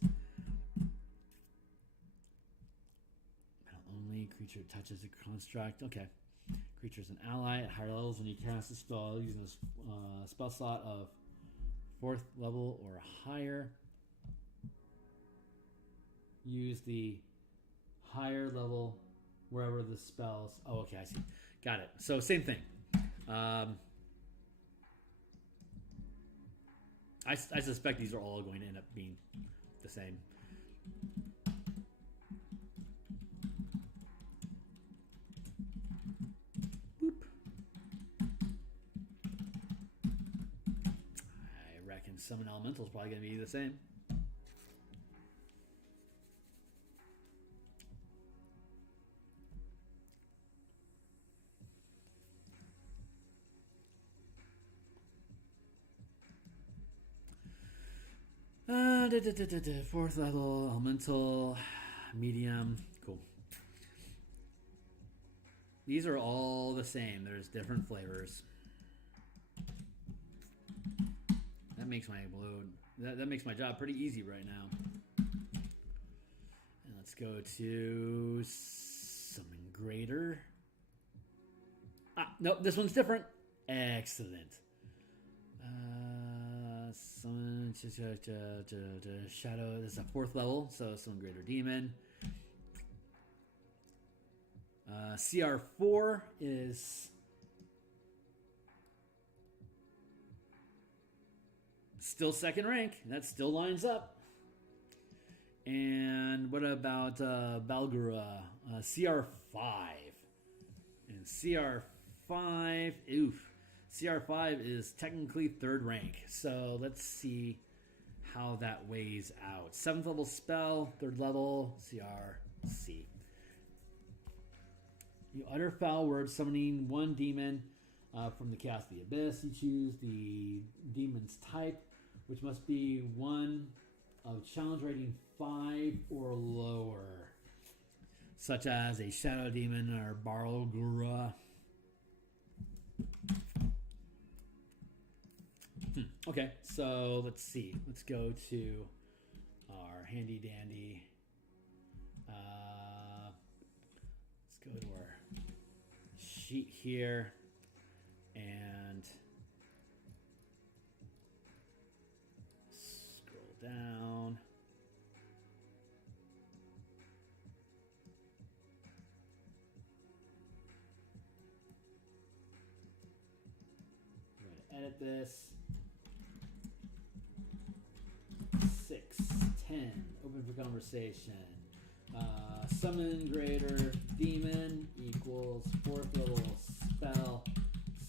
Only creature touches a construct. Okay. Creature is an ally at higher levels when you cast a spell using a spell slot of 4th level or higher. Use the higher level wherever the spells. Oh, okay, I see. Got it. So same thing. I suspect these are all going to end up being the same. Boop. I reckon summon elemental is probably going to be the same. Fourth level, elemental, medium, cool. These are all the same. There's different flavors. That makes my that makes my job pretty easy right now. And let's go to summon greater. Nope, this one's different. Excellent. Summon shadow. This is a 4th level, so summon greater demon. CR4 is still 2nd rank. That still lines up. And what about Balgura? CR5. And CR5, oof. CR5 is technically 3rd rank. So let's see how that weighs out. 7th level spell, 3rd level, CRC. You utter foul words, summoning one demon from the Chaos of the Abyss. You choose the demon's type, which must be one of challenge rating 5 or lower, such as a shadow demon or Barlgura. Okay, so let's see. Let's go to our handy dandy. Let's go to our sheet here and scroll down. I'm going to edit this. 6, 10, open for conversation. Summon greater demon equals 4th level spell.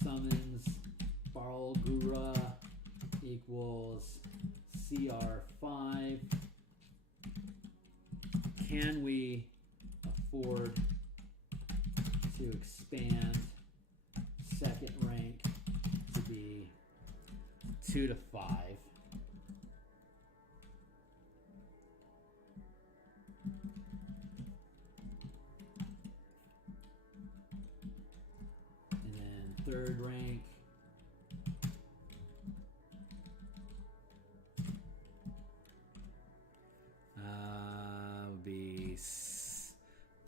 Summons Barlgura equals CR5. Can we afford to expand second rank to be 2 to 5? Third rank would be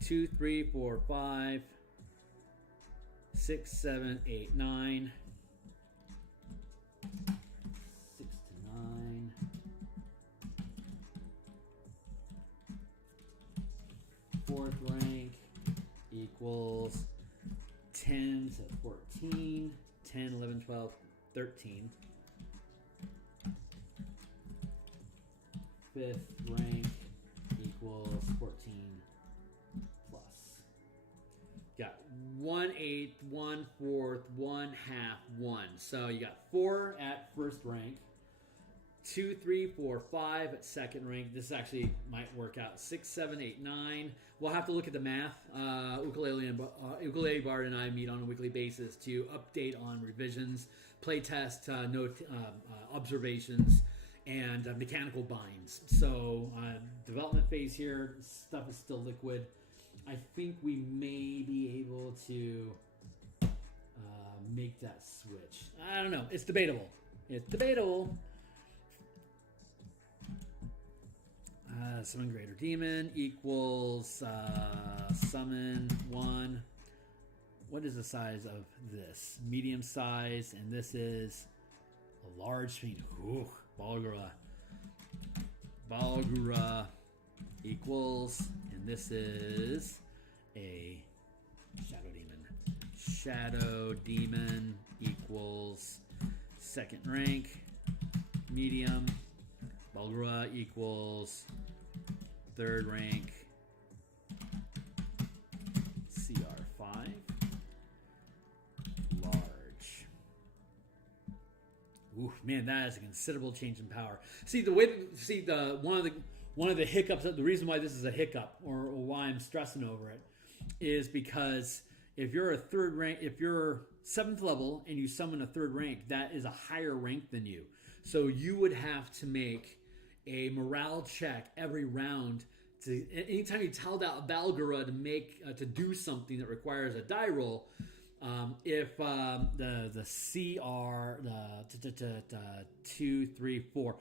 2, 3, 4, 5, 6, 7, 8, 9. 6 to 9. Fourth rank equals 10 to 14, 10, 11, 12, 13. Fifth rank equals 14 plus. Got 1/8, 1/4, 1/2, 1. So you got 4 at first rank, 2, 3, 4, 5 at second rank. This actually might work out. 6, 7, 8, 9. We'll have to look at the math. Ukulele Bard and I meet on a weekly basis to update on revisions, playtest, note, observations, and mechanical binds. So development phase here, stuff is still liquid. I think we may be able to make that switch. I don't know. It's debatable. It's debatable. Summon greater demon equals summon 1. What is the size of this? Medium size, and this is a large fiend. Ooh, Barlgura. Barlgura equals, and this is a shadow demon. Shadow demon equals second rank, medium. Barlgura equals third rank, CR5, large. Ooh, man, that is a considerable change in power. See one of the hiccups. The reason why this is a hiccup, or why I'm stressing over it, is because if you're a third rank, if you're 7th level and you summon a third rank, that is a higher rank than you. So you would have to make a morale check every round. Anytime you tell that Barlgura to make to do something that requires a die roll, if the CR the 2, 3, 4,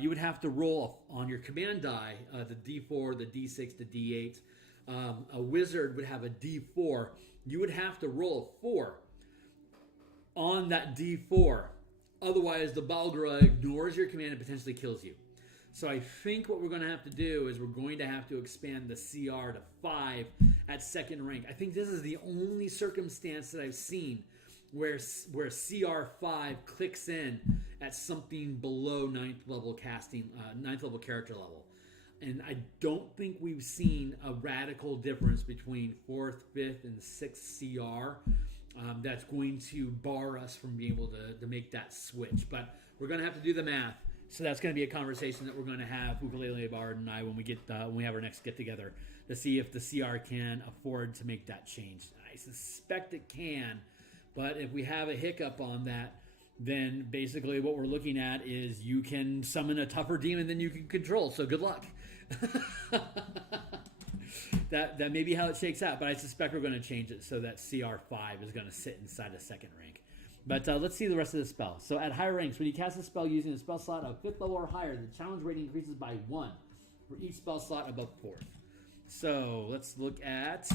you would have to roll on your command die the D4, the D6, the D8. A wizard would have a D4. You would have to roll a 4 on that D4. Otherwise, the Barlgura ignores your command and potentially kills you. So I think what we're going to have to do is we're going to have to expand the CR to 5 at second rank. I think this is the only circumstance that I've seen where CR5 clicks in at something below 9th level casting, 9th level character level. And I don't think we've seen a radical difference between 4th, 5th, and 6th CR that's going to bar us from being able to make that switch. But we're going to have to do the math. So that's going to be a conversation that we're going to have, Ukulele Bard and I, when we have our next get together, to see if the CR can afford to make that change. I suspect it can, but if we have a hiccup on that, then basically what we're looking at is you can summon a tougher demon than you can control. So good luck. that may be how it shakes out, but I suspect we're going to change it so that CR5 is going to sit inside a second rank. But let's see the rest of the spell. So at higher ranks, when you cast a spell using a spell slot of 5th level or higher, the challenge rating increases by 1 for each spell slot above 4th. So let's look at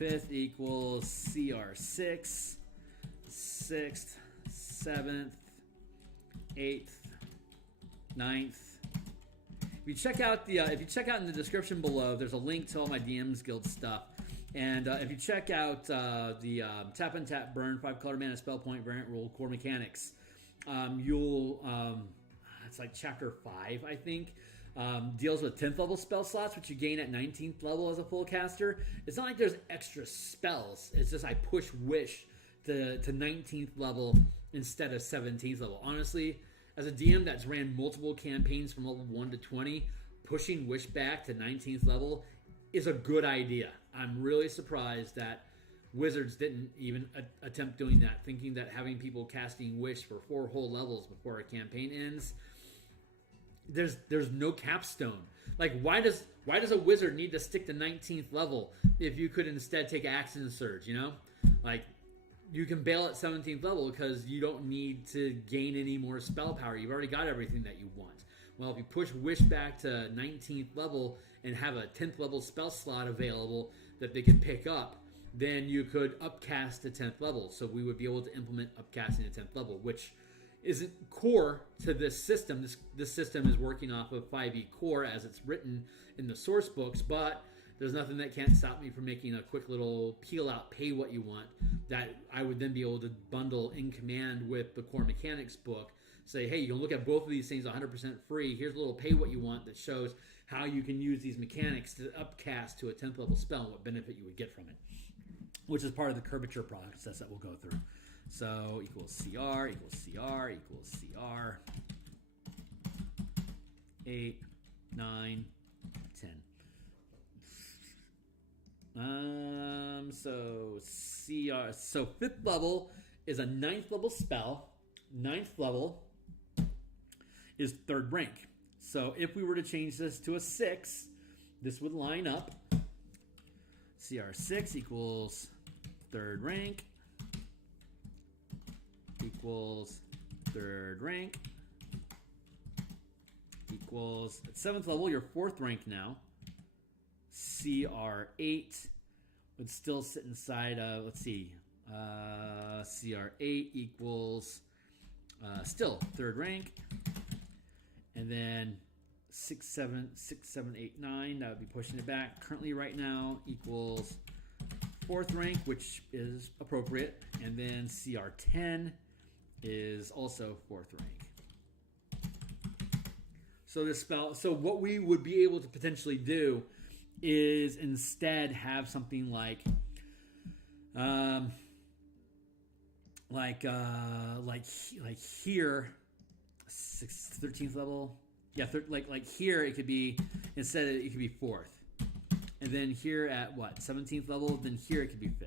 5th equals CR6, 6th, 7th, 8th, 9th. If you check out in the description below, there's a link to all my DMsGuild stuff. And if you check out the tap and tap burn 5-color mana spell point variant rule core mechanics, it's like chapter 5, I think. Deals with 10th level spell slots, which you gain at 19th level as a full caster. It's not like there's extra spells. It's just I push Wish to 19th level instead of 17th level. Honestly, as a DM that's ran multiple campaigns from level 1 to 20, pushing Wish back to 19th level is a good idea. I'm really surprised that Wizards didn't even attempt doing that, thinking that having people casting Wish for 4 whole levels before a campaign ends, there's no capstone. Like, why does a wizard need to stick to 19th level if you could instead take Action Surge, you know? Like, you can bail at 17th level because you don't need to gain any more spell power. You've already got everything that you want. Well, if you push Wish back to 19th level and have a 10th level spell slot available that they could pick up, then you could upcast to 10th level. So we would be able to implement upcasting to 10th level, which isn't core to this system. This system is working off of 5e core as it's written in the source books, but there's nothing that can't stop me from making a quick little peel out, pay what you want, that I would then be able to bundle in command with the core mechanics book. Say, hey, you can look at both of these things 100% free. Here's a little pay what you want that shows how you can use these mechanics to upcast to a 10th level spell and what benefit you would get from it, which is part of the curvature process that we'll go through. So equals CR, equals CR, equals CR. 8, 9, 10. So CR. So 5th level is a 9th level spell. 9th level is 3rd rank. So if we were to change this to a 6, this would line up. CR6 equals 3rd rank. Equals 3rd rank. Equals, at 7th level, you're 4th rank now. CR8 would still sit inside of, let's see, CR8 equals still 3rd rank. And then 6, 7, 8, 9, that would be pushing it back. Currently right now equals 4th rank, which is appropriate. And then CR10 is also 4th rank. So this spell, so what we would be able to potentially do is instead have something like here, 13th level. Yeah, like here it could be, instead it could be 4th. And then here at what, 17th level, then here it could be 5th.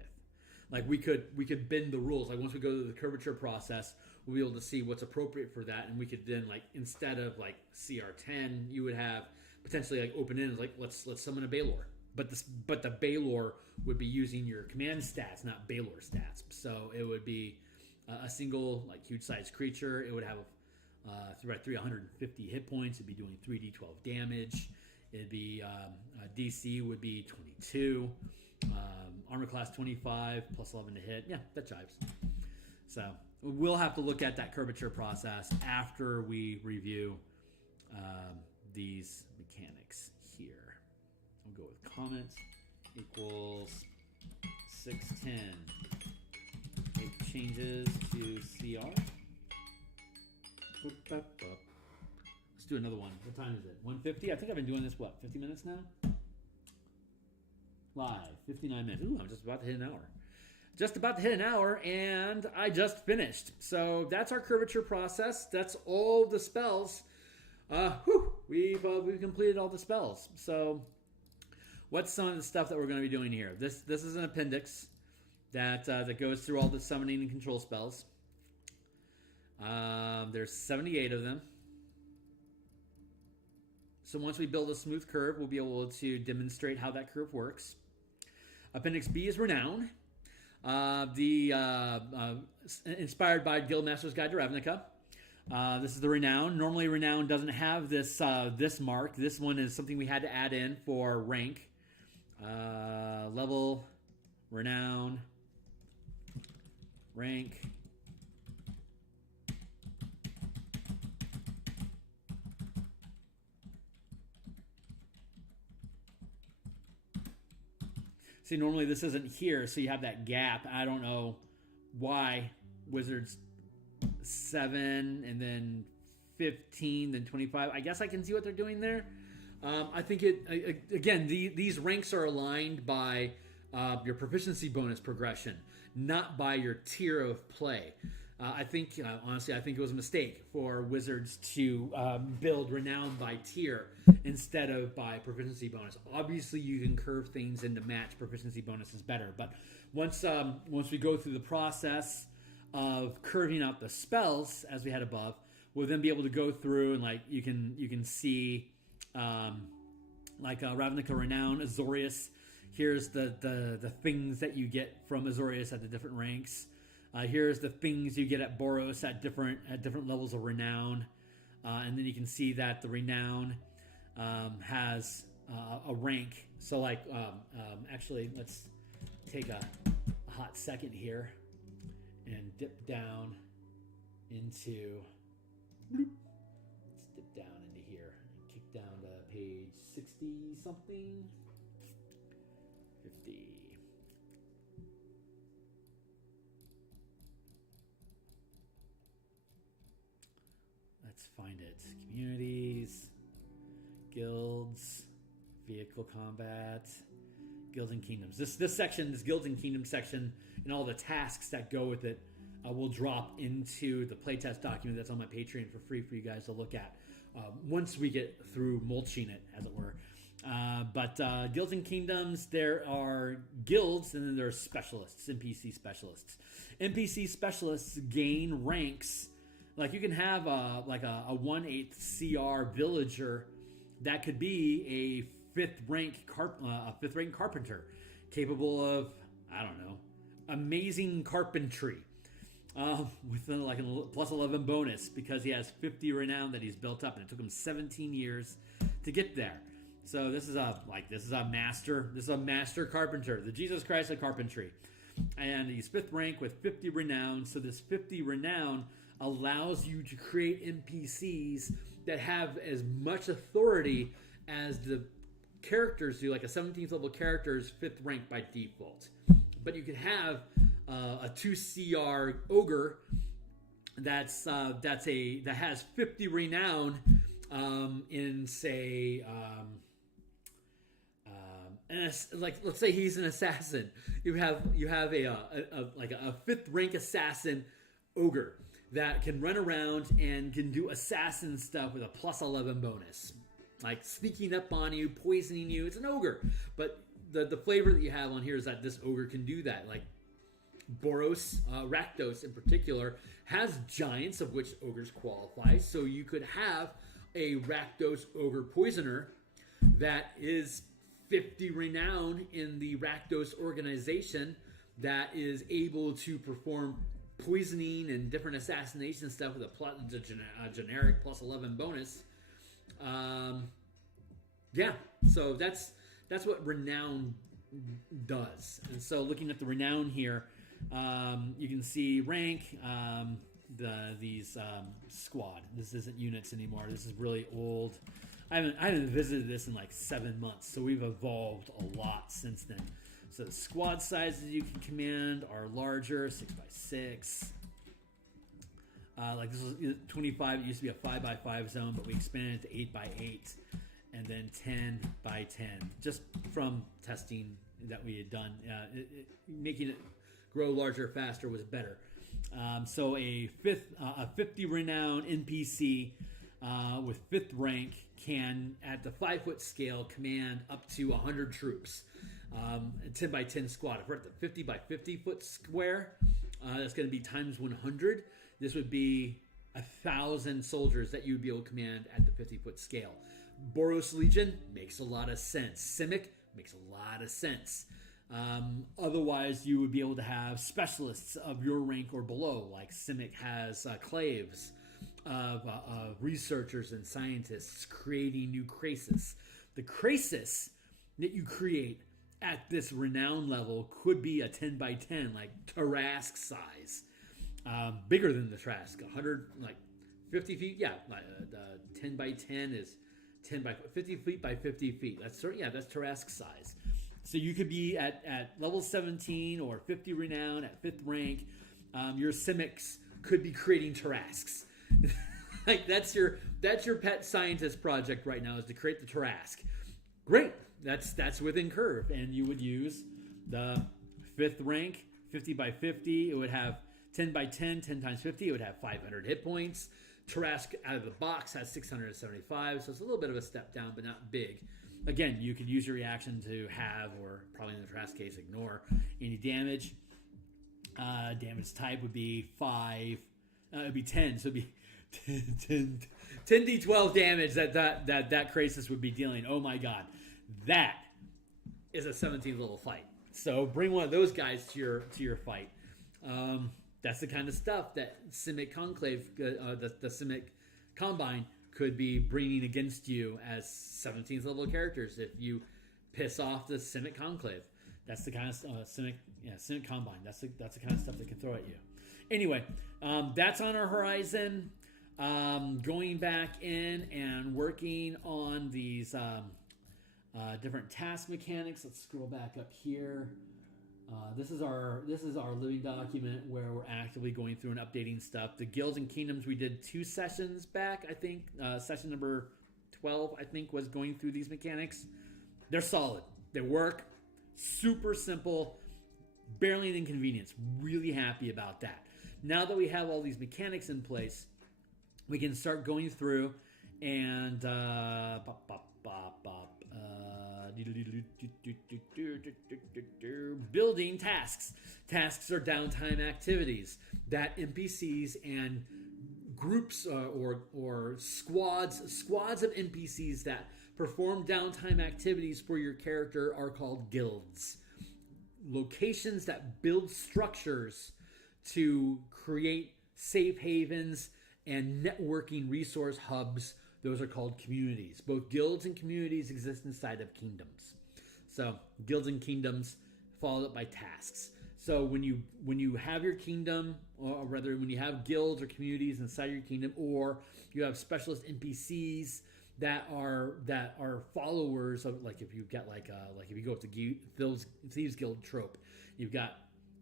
Like we could bend the rules. Like once we go through the curvature process, we'll be able to see what's appropriate for that, and we could then, like, instead of like CR10, you would have potentially like open ends, like let's summon a Balor. But the Balor would be using your command stats, not Balor stats. So it would be a single like huge sized creature. It would have 350 hit points. It'd be doing 3d12 damage. It'd be DC would be 22. Armor class 25 plus 11 to hit. Yeah, that jives. So we'll have to look at that curvature process after we review these mechanics here. We'll go with comments equals 610. Make changes to CR. Let's do another one. What time is it? 1:50? I think I've been doing this, what, 50 minutes now? Live, 59 minutes. Ooh, I'm just about to hit an hour. Just about to hit an hour, and I just finished. So that's our curvature process. That's all the spells. we've completed all the spells. So what's some of the stuff that we're going to be doing here? This is an appendix that goes through all the summoning and control spells. There's 78 of them. So once we build a smooth curve, we'll be able to demonstrate how that curve works. Appendix B is Renown. Inspired by Guildmaster's Guide to Ravnica. This is the Renown. Normally Renown doesn't have this this mark. This one is something we had to add in for rank. Level, Renown, rank. See, normally this isn't here, so you have that gap. I don't know why Wizards 7 and then 15, then 25. I guess I can see what they're doing there. I think again, these ranks are aligned by your proficiency bonus progression, not by your tier of play. Honestly, I think it was a mistake for Wizards to build Renown by tier instead of by proficiency bonus. Obviously, you can curve things into match proficiency bonuses better, but once we go through the process of curving out the spells as we had above, we'll then be able to go through and like you can see Ravnica Renown, Azorius. Here's the things that you get from Azorius at the different ranks. Here's the things you get at Boros at different levels of Renown, and then you can see that the Renown has a rank. So actually, let's take a hot second here and dip down into. Let's dip down into here and kick down to page 60 something, 50. Let's find it. Communities, guilds, vehicle combat, guilds and kingdoms. This section, this guilds and kingdoms section, and all the tasks that go with it, will drop into the playtest document that's on my Patreon for free for you guys to look at once we get through mulching it, as it were. But guilds and kingdoms, there are guilds, and then there are specialists, NPC specialists. NPC specialists gain ranks. Like you can have a 1/8 CR villager that could be a 5th rank carpenter, capable of, I don't know, amazing carpentry, with like a plus 11 bonus because he has 50 renown that he's built up, and it took him 17 years to get there. So this is a master carpenter, the Jesus Christ of carpentry, and he's 5th rank with 50 renown. So this 50 renown allows you to create NPCs that have as much authority as the characters do, like a 17th level character is 5th rank by default. But you could have a 2 CR ogre that has 50 renown in say let's say he's an assassin. You have a 5th rank assassin ogre that can run around and can do assassin stuff with a plus 11 bonus, like sneaking up on you, poisoning you. It's an ogre, but the flavor that you have on here is that this ogre can do that. Like Boros, Rakdos in particular, has giants, of which ogres qualify. So you could have a Rakdos ogre poisoner that is 50 renown in the Rakdos organization that is able to perform poisoning and different assassination stuff with a generic plus 11 bonus. So that's what renown does. And so looking at the renown here, you can see rank, these squad. This isn't units anymore. This is really old. I haven't visited this in like 7 months, so we've evolved a lot since then. So the squad sizes you can command are larger, 6x6. Like this was 25. It used to be a 5x5 zone, but we expanded it to 8x8, and then 10x10, just from testing that we had done. Making it grow larger faster was better. So a 50 renown NPC with 5th rank can, at the 5-foot scale, command up to 100 troops. A 10 by 10 squad. If we're at the 50 by 50 foot square, that's going to be times 100. This would be 1,000 soldiers that you would be able to command at the 50-foot scale. Boros Legion makes a lot of sense. Simic makes a lot of sense. Otherwise, you would be able to have specialists of your rank or below, like Simic has claves of researchers and scientists creating new crasis. The crasis that you create at this renown level could be a 10 by 10, like Tarask size. Bigger than the Trask, 100, like 50 feet. Yeah, 10 by 10 is 10 by 50 feet by 50 feet. That's Tarask size. So you could be at level 17 or 50 renown at 5th rank. Your Simics could be creating Tarasks. Like that's your pet scientist project right now, is to create the Tarask. Great, that's within curve, and you would use the 5th rank 50 by 50. It would have 10 by 10, 10 times 50. It would have 500 hit points. Tarask out of the box has 675, so it's a little bit of a step down, but not big. Again, you could use your reaction to have, or probably in the Tarask case, ignore any damage. Damage type would be 5. It would be 10, so it would be 10 d12 damage that Krasis would be dealing. Oh my god, that is a 17th level fight. So bring one of those guys to your fight. That's the kind of stuff that Simic Conclave, the Simic Combine, could be bringing against you as 17th level characters if you piss off the Simic Conclave. That's the kind of Simic Combine. That's the kind of stuff they can throw at you. Anyway, that's on our horizon. Going back in and working on these different task mechanics. Let's scroll back up here. This is our living document where we're actively going through and updating stuff. The Guilds and Kingdoms we did 2 sessions back, I think. Session number 12, I think, was going through these mechanics. They're solid. They work. Super simple. Barely an inconvenience. Really happy about that. Now that we have all these mechanics in place, we can start going through and building tasks. Tasks are downtime activities that NPCs and groups or squads of NPCs that perform downtime activities for your character are called guilds. Locations that build structures to create safe havens and networking resource hubs. Those are called communities. Both guilds and communities exist inside of kingdoms. So guilds and kingdoms followed up by tasks. So when you have your kingdom, or rather when you have guilds or communities inside your kingdom, or you have specialist NPCs that are followers of, like if you've got like if you go up to Thieves Guild trope, you've got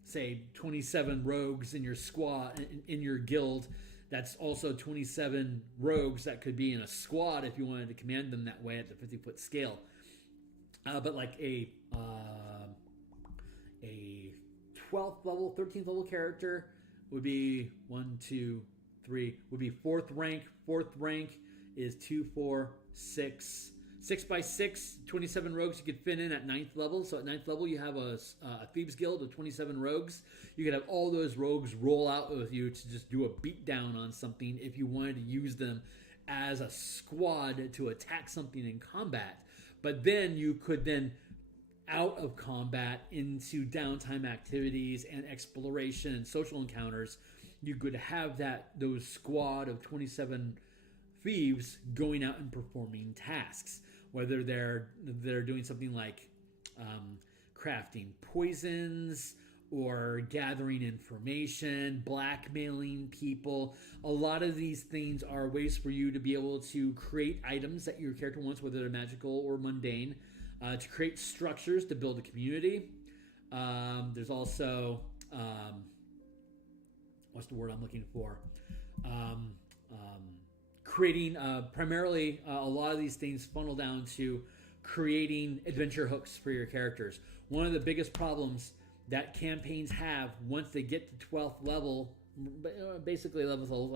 say 27 rogues in your squad in your guild. That's also 27 rogues that could be in a squad if you wanted to command them that way at the 50-foot scale. But like a 12th level, 13th level character would be 1, 2, 3, would be 4th rank. 4th rank is 2, 4, 6. 6 by 6, 27 rogues you could fit in at 9th level. So at 9th level, you have a Thieves Guild of 27 rogues. You could have all those rogues roll out with you to just do a beatdown on something if you wanted to use them as a squad to attack something in combat. But then you could then, out of combat into downtime activities and exploration and social encounters, you could have those squad of 27 thieves going out and performing tasks. Whether they're doing something like crafting poisons or gathering information, blackmailing people. A lot of these things are ways for you to be able to create items that your character wants, whether they're magical or mundane, to create structures to build a community. There's also, what's the word I'm looking for? Creating primarily a lot of these things funnel down to creating adventure hooks for your characters. One of the biggest problems that campaigns have once they get to 12th level basically level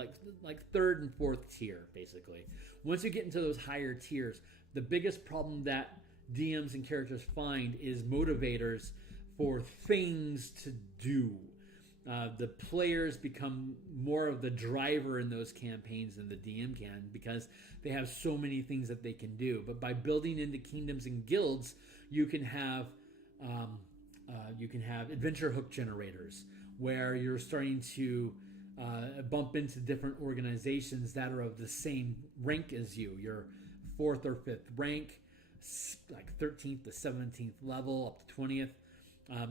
like third and fourth tier, basically. Once you get into those higher tiers, the biggest problem that DMs and characters find is motivators for things to do. The players become more of the driver in those campaigns than the DM can, because they have so many things that they can do. But by building into kingdoms and guilds, you can have adventure hook generators, where you're starting to bump into different organizations that are of the same rank as you. You're 4th or 5th rank, like 13th to 17th level, up to 20th.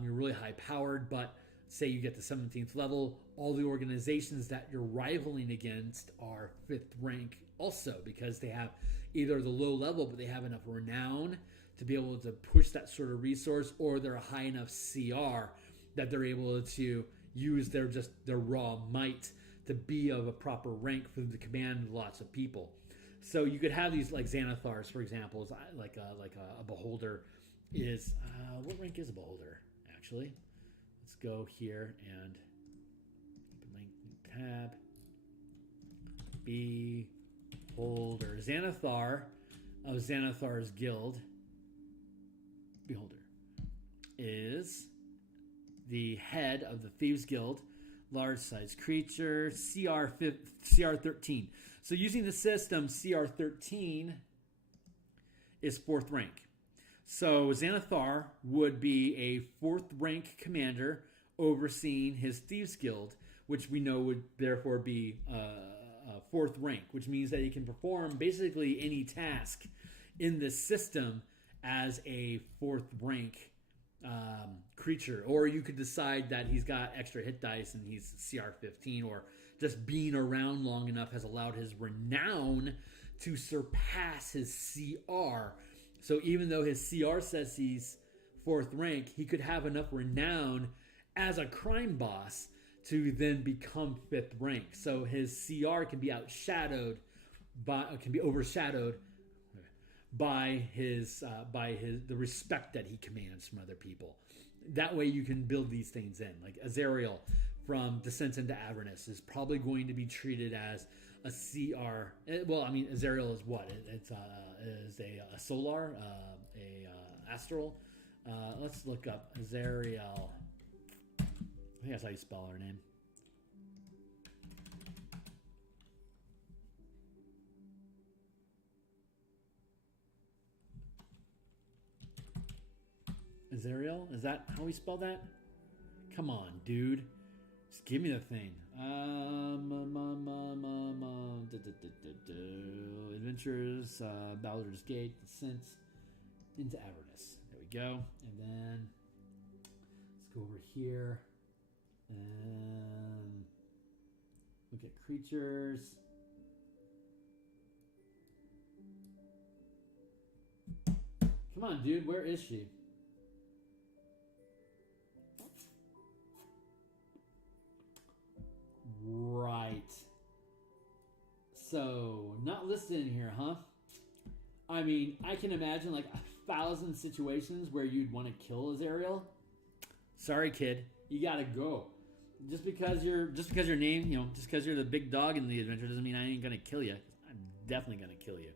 You're really high powered, but say you get to 17th level, all the organizations that you're rivaling against are 5th rank also, because they have either the low level, but they have enough renown to be able to push that sort of resource, or they're a high enough CR that they're able to use their raw might to be of a proper rank for them to command lots of people. So you could have these, like Xanathars, for example, is like a beholder is what rank is a beholder actually? Let's go here and link tab. Beholder. Xanathar of Xanathar's guild. Beholder is the head of the Thieves Guild, large size creature, CR 13. So using the system, CR 13 is 4th rank. So Xanathar would be a 4th rank commander overseeing his Thieves Guild, which we know would therefore be 4th rank, which means that he can perform basically any task in this system as a 4th rank creature. Or you could decide that he's got extra hit dice and he's CR 15, or just being around long enough has allowed his renown to surpass his CR. So even though his CR says he's 4th rank, he could have enough renown as a crime boss to then become 5th rank. So his CR can be overshadowed by the respect that he commands from other people. That way you can build these things in. Like Azariel from Descent into Avernus is probably going to be treated as a CR. Well, I mean, Azariel is what? It's a solar, astral. Let's look up Azariel. I think that's how you spell her name. Azariel? Is that how we spell that? Come on, dude. Just give me the thing. Adventures, Baldur's Gate, Descent into Avernus. There we go. And then let's go over here and look at creatures. Come on, dude. Where is she? Right. So, not listed in here, huh? I mean, I can imagine like 1,000 situations where you'd want to kill Azariel. Sorry, kid. You gotta go. Just because you're named, just because you're the big dog in the adventure doesn't mean I ain't gonna kill you. I'm definitely gonna kill you.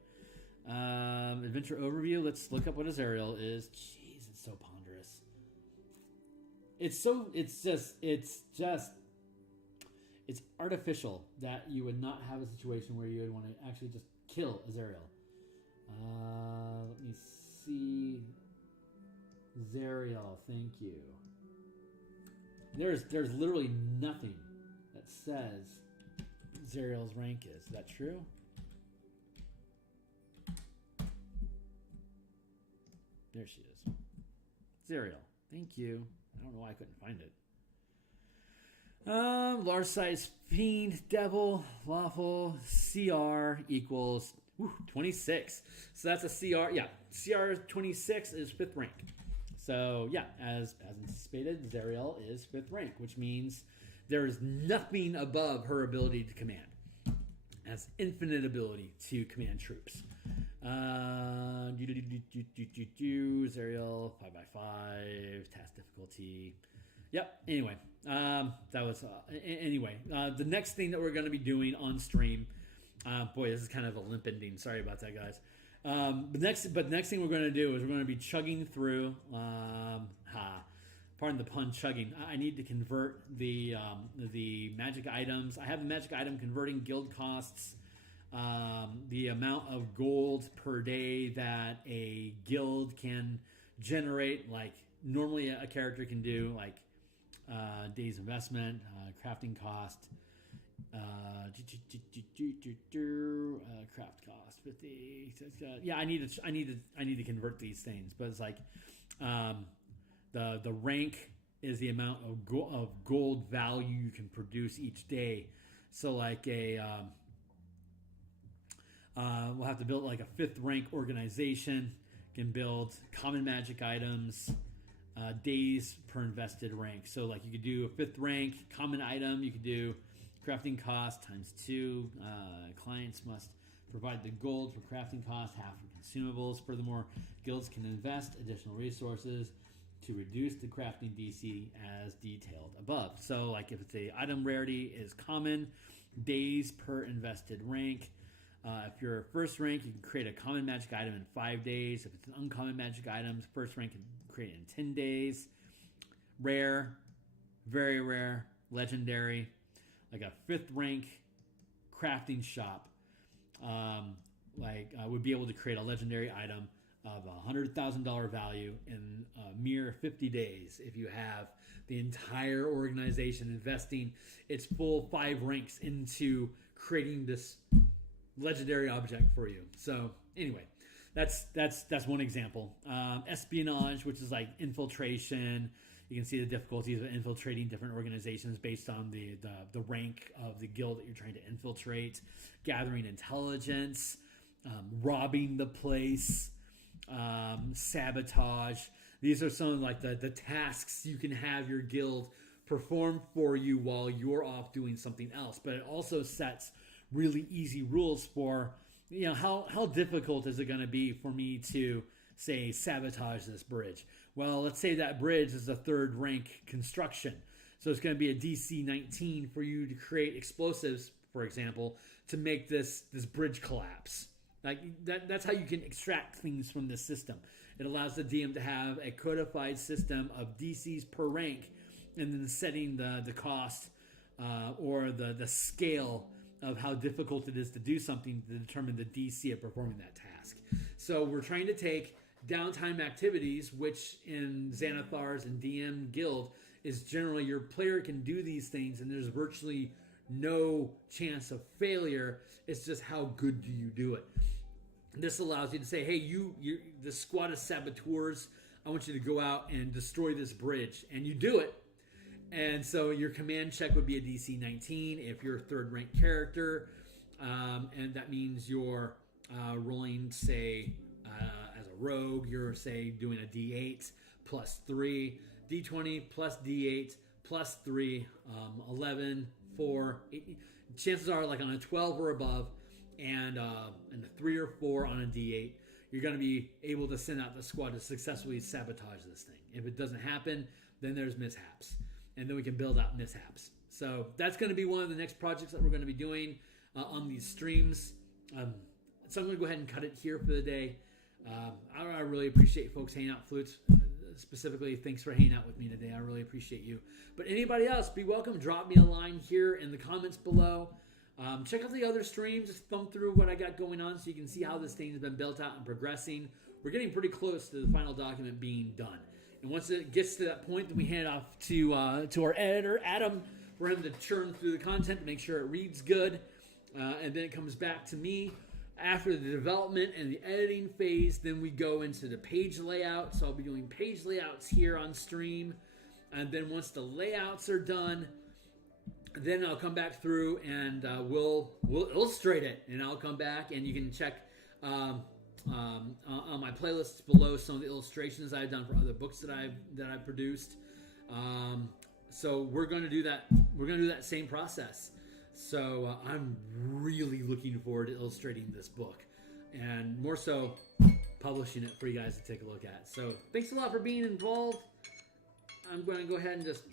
Adventure overview. Let's look up what Azariel is. Jeez, it's so ponderous. It's artificial that you would not have a situation where you would want to actually just kill Azariel. Let me see. Azariel, thank you. There's literally nothing that says Azariel's rank is. Is that true? There she is. Azariel, thank you. I don't know why I couldn't find it. Large size fiend, devil, lawful, CR equals 26. So that's a CR. Yeah, CR 26 is 5th rank. So yeah, as anticipated, Azariel is 5th rank, which means there is nothing above her ability to command. Has infinite ability to command troops. Azariel 5x5 task difficulty. Yep. Anyway, that was anyway. The next thing that we're going to be doing on stream. Boy, this is kind of a limp ending. Sorry about that, guys. The next thing we're going to do is we're going to be chugging through. Pardon the pun, chugging. I need to convert the magic items. I have the magic item converting guild costs. The amount of gold per day that a guild can generate, like normally a character can do, like days investment, crafting cost, craft cost 50. Yeah, I need to convert these things, but it's like the rank is the amount of gold value you can produce each day. So like we'll have to build like a 5th rank organization, can build common magic items, days per invested rank. So like you could do a 5th rank common item, you could do crafting cost times 2. Clients must provide the gold for crafting cost, half for consumables. Furthermore, guilds can invest additional resources to reduce the crafting DC as detailed above. So like if it's a item rarity is common, days per invested rank. If you're 1st rank, you can create a common magic item in 5 days. If it's an uncommon magic item, 1st rank can create it in 10 days. Rare, very rare, legendary. Like a 5th rank crafting shop, would be able to create a legendary item of $100,000 value in a mere 50 days if you have the entire organization investing its full 5 ranks into creating this legendary object for you. So anyway, that's one example. Espionage, which is like infiltration. You can see the difficulties of infiltrating different organizations based on the rank of the guild that you're trying to infiltrate. Gathering intelligence, robbing the place, sabotage. These are some of like the tasks you can have your guild perform for you while you're off doing something else. But it also sets really easy rules for, how difficult is it going to be for me to, say, sabotage this bridge? Well, let's say that bridge is a 3rd rank construction. So it's going to be a DC 19 for you to create explosives, for example, to make this bridge collapse. Like that's how you can extract things from this system. It allows the DM to have a codified system of DCs per rank, and then setting the cost or the scale of how difficult it is to do something to determine the DC of performing that task. So we're trying to take downtime activities, which in Xanathar's and DMsGuild is generally your player can do these things and there's virtually no chance of failure. It's just how good do you do it. This allows you to say, hey, you the squad of saboteurs, I want you to go out and destroy this bridge, and you do it. And so your command check would be a DC 19 if you're a 3rd rank character, and that means you're rolling, say, as a rogue, you're, say, doing a D8 plus 3, D20 plus D8 plus 3, 11, 4. 8. Chances are, like on a 12 or above, and a 3 or 4 on a D8, you're going to be able to send out the squad to successfully sabotage this thing. If it doesn't happen, then there's mishaps. And then we can build out mishaps. So that's going to be one of the next projects that we're going to be doing on these streams. So I'm going to go ahead and cut it here for the day. I really appreciate folks hanging out, Flutes. Specifically, thanks for hanging out with me today. I really appreciate you. But anybody else, be welcome. Drop me a line here in the comments below. Check out the other streams. Just thumb through what I got going on so you can see how this thing has been built out and progressing. We're getting pretty close to the final document being done. And once it gets to that point, then we hand it off to our editor, Adam, for him to churn through the content to make sure it reads good. And then it comes back to me. After the development and the editing phase, then we go into the page layout. So I'll be doing page layouts here on stream. And then once the layouts are done, then I'll come back through and we'll illustrate it. And I'll come back and you can check on my playlists below some of the illustrations I've done for other books that I've produced. So we're going to do that. We're going to do that same process. So I'm really looking forward to illustrating this book, and more so publishing it for you guys to take a look at. So thanks a lot for being involved. I'm going to go ahead and just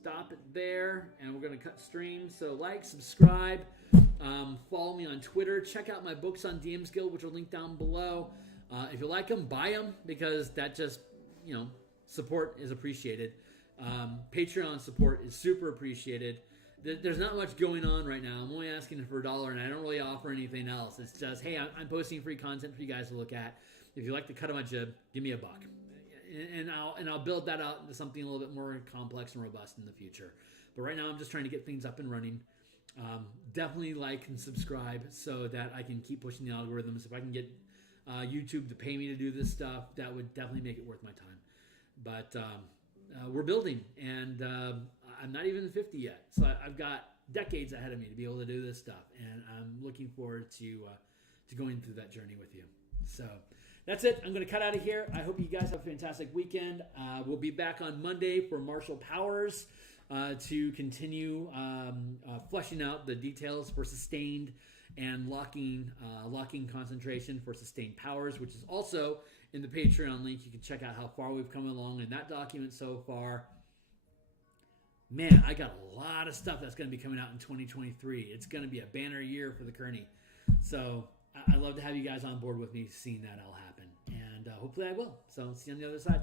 stop it there, and we're going to cut stream. So like, subscribe, follow me on Twitter. Check out my books on DMsGuild, which are linked down below. If you like them, buy them, because that just, support is appreciated. Patreon support is super appreciated. There's not much going on right now. I'm only asking for $1, and I don't really offer anything else. It's just, hey, I'm posting free content for you guys to look at. If you like to cut a jib, give me $1, and I'll build that out into something a little bit more complex and robust in the future. But right now, I'm just trying to get things up and running. Definitely like and subscribe so that I can keep pushing the algorithms. If I can get YouTube to pay me to do this stuff, that would definitely make it worth my time. But we're building, and I'm not even 50 yet, so I've got decades ahead of me to be able to do this stuff, and I'm looking forward to going through that journey with you. So that's it. I'm going to cut out of here. I hope you guys have a fantastic weekend. We'll be back on Monday for Martial Powers to continue fleshing out the details for sustained and locking concentration for sustained powers, which is also in the Patreon link. You can check out how far we've come along in that document so far. Man, I got a lot of stuff that's going to be coming out in 2023. It's going to be a banner year for the Kearney. So I'd love to have you guys on board with me seeing that all happen. And hopefully I will. So see you on the other side.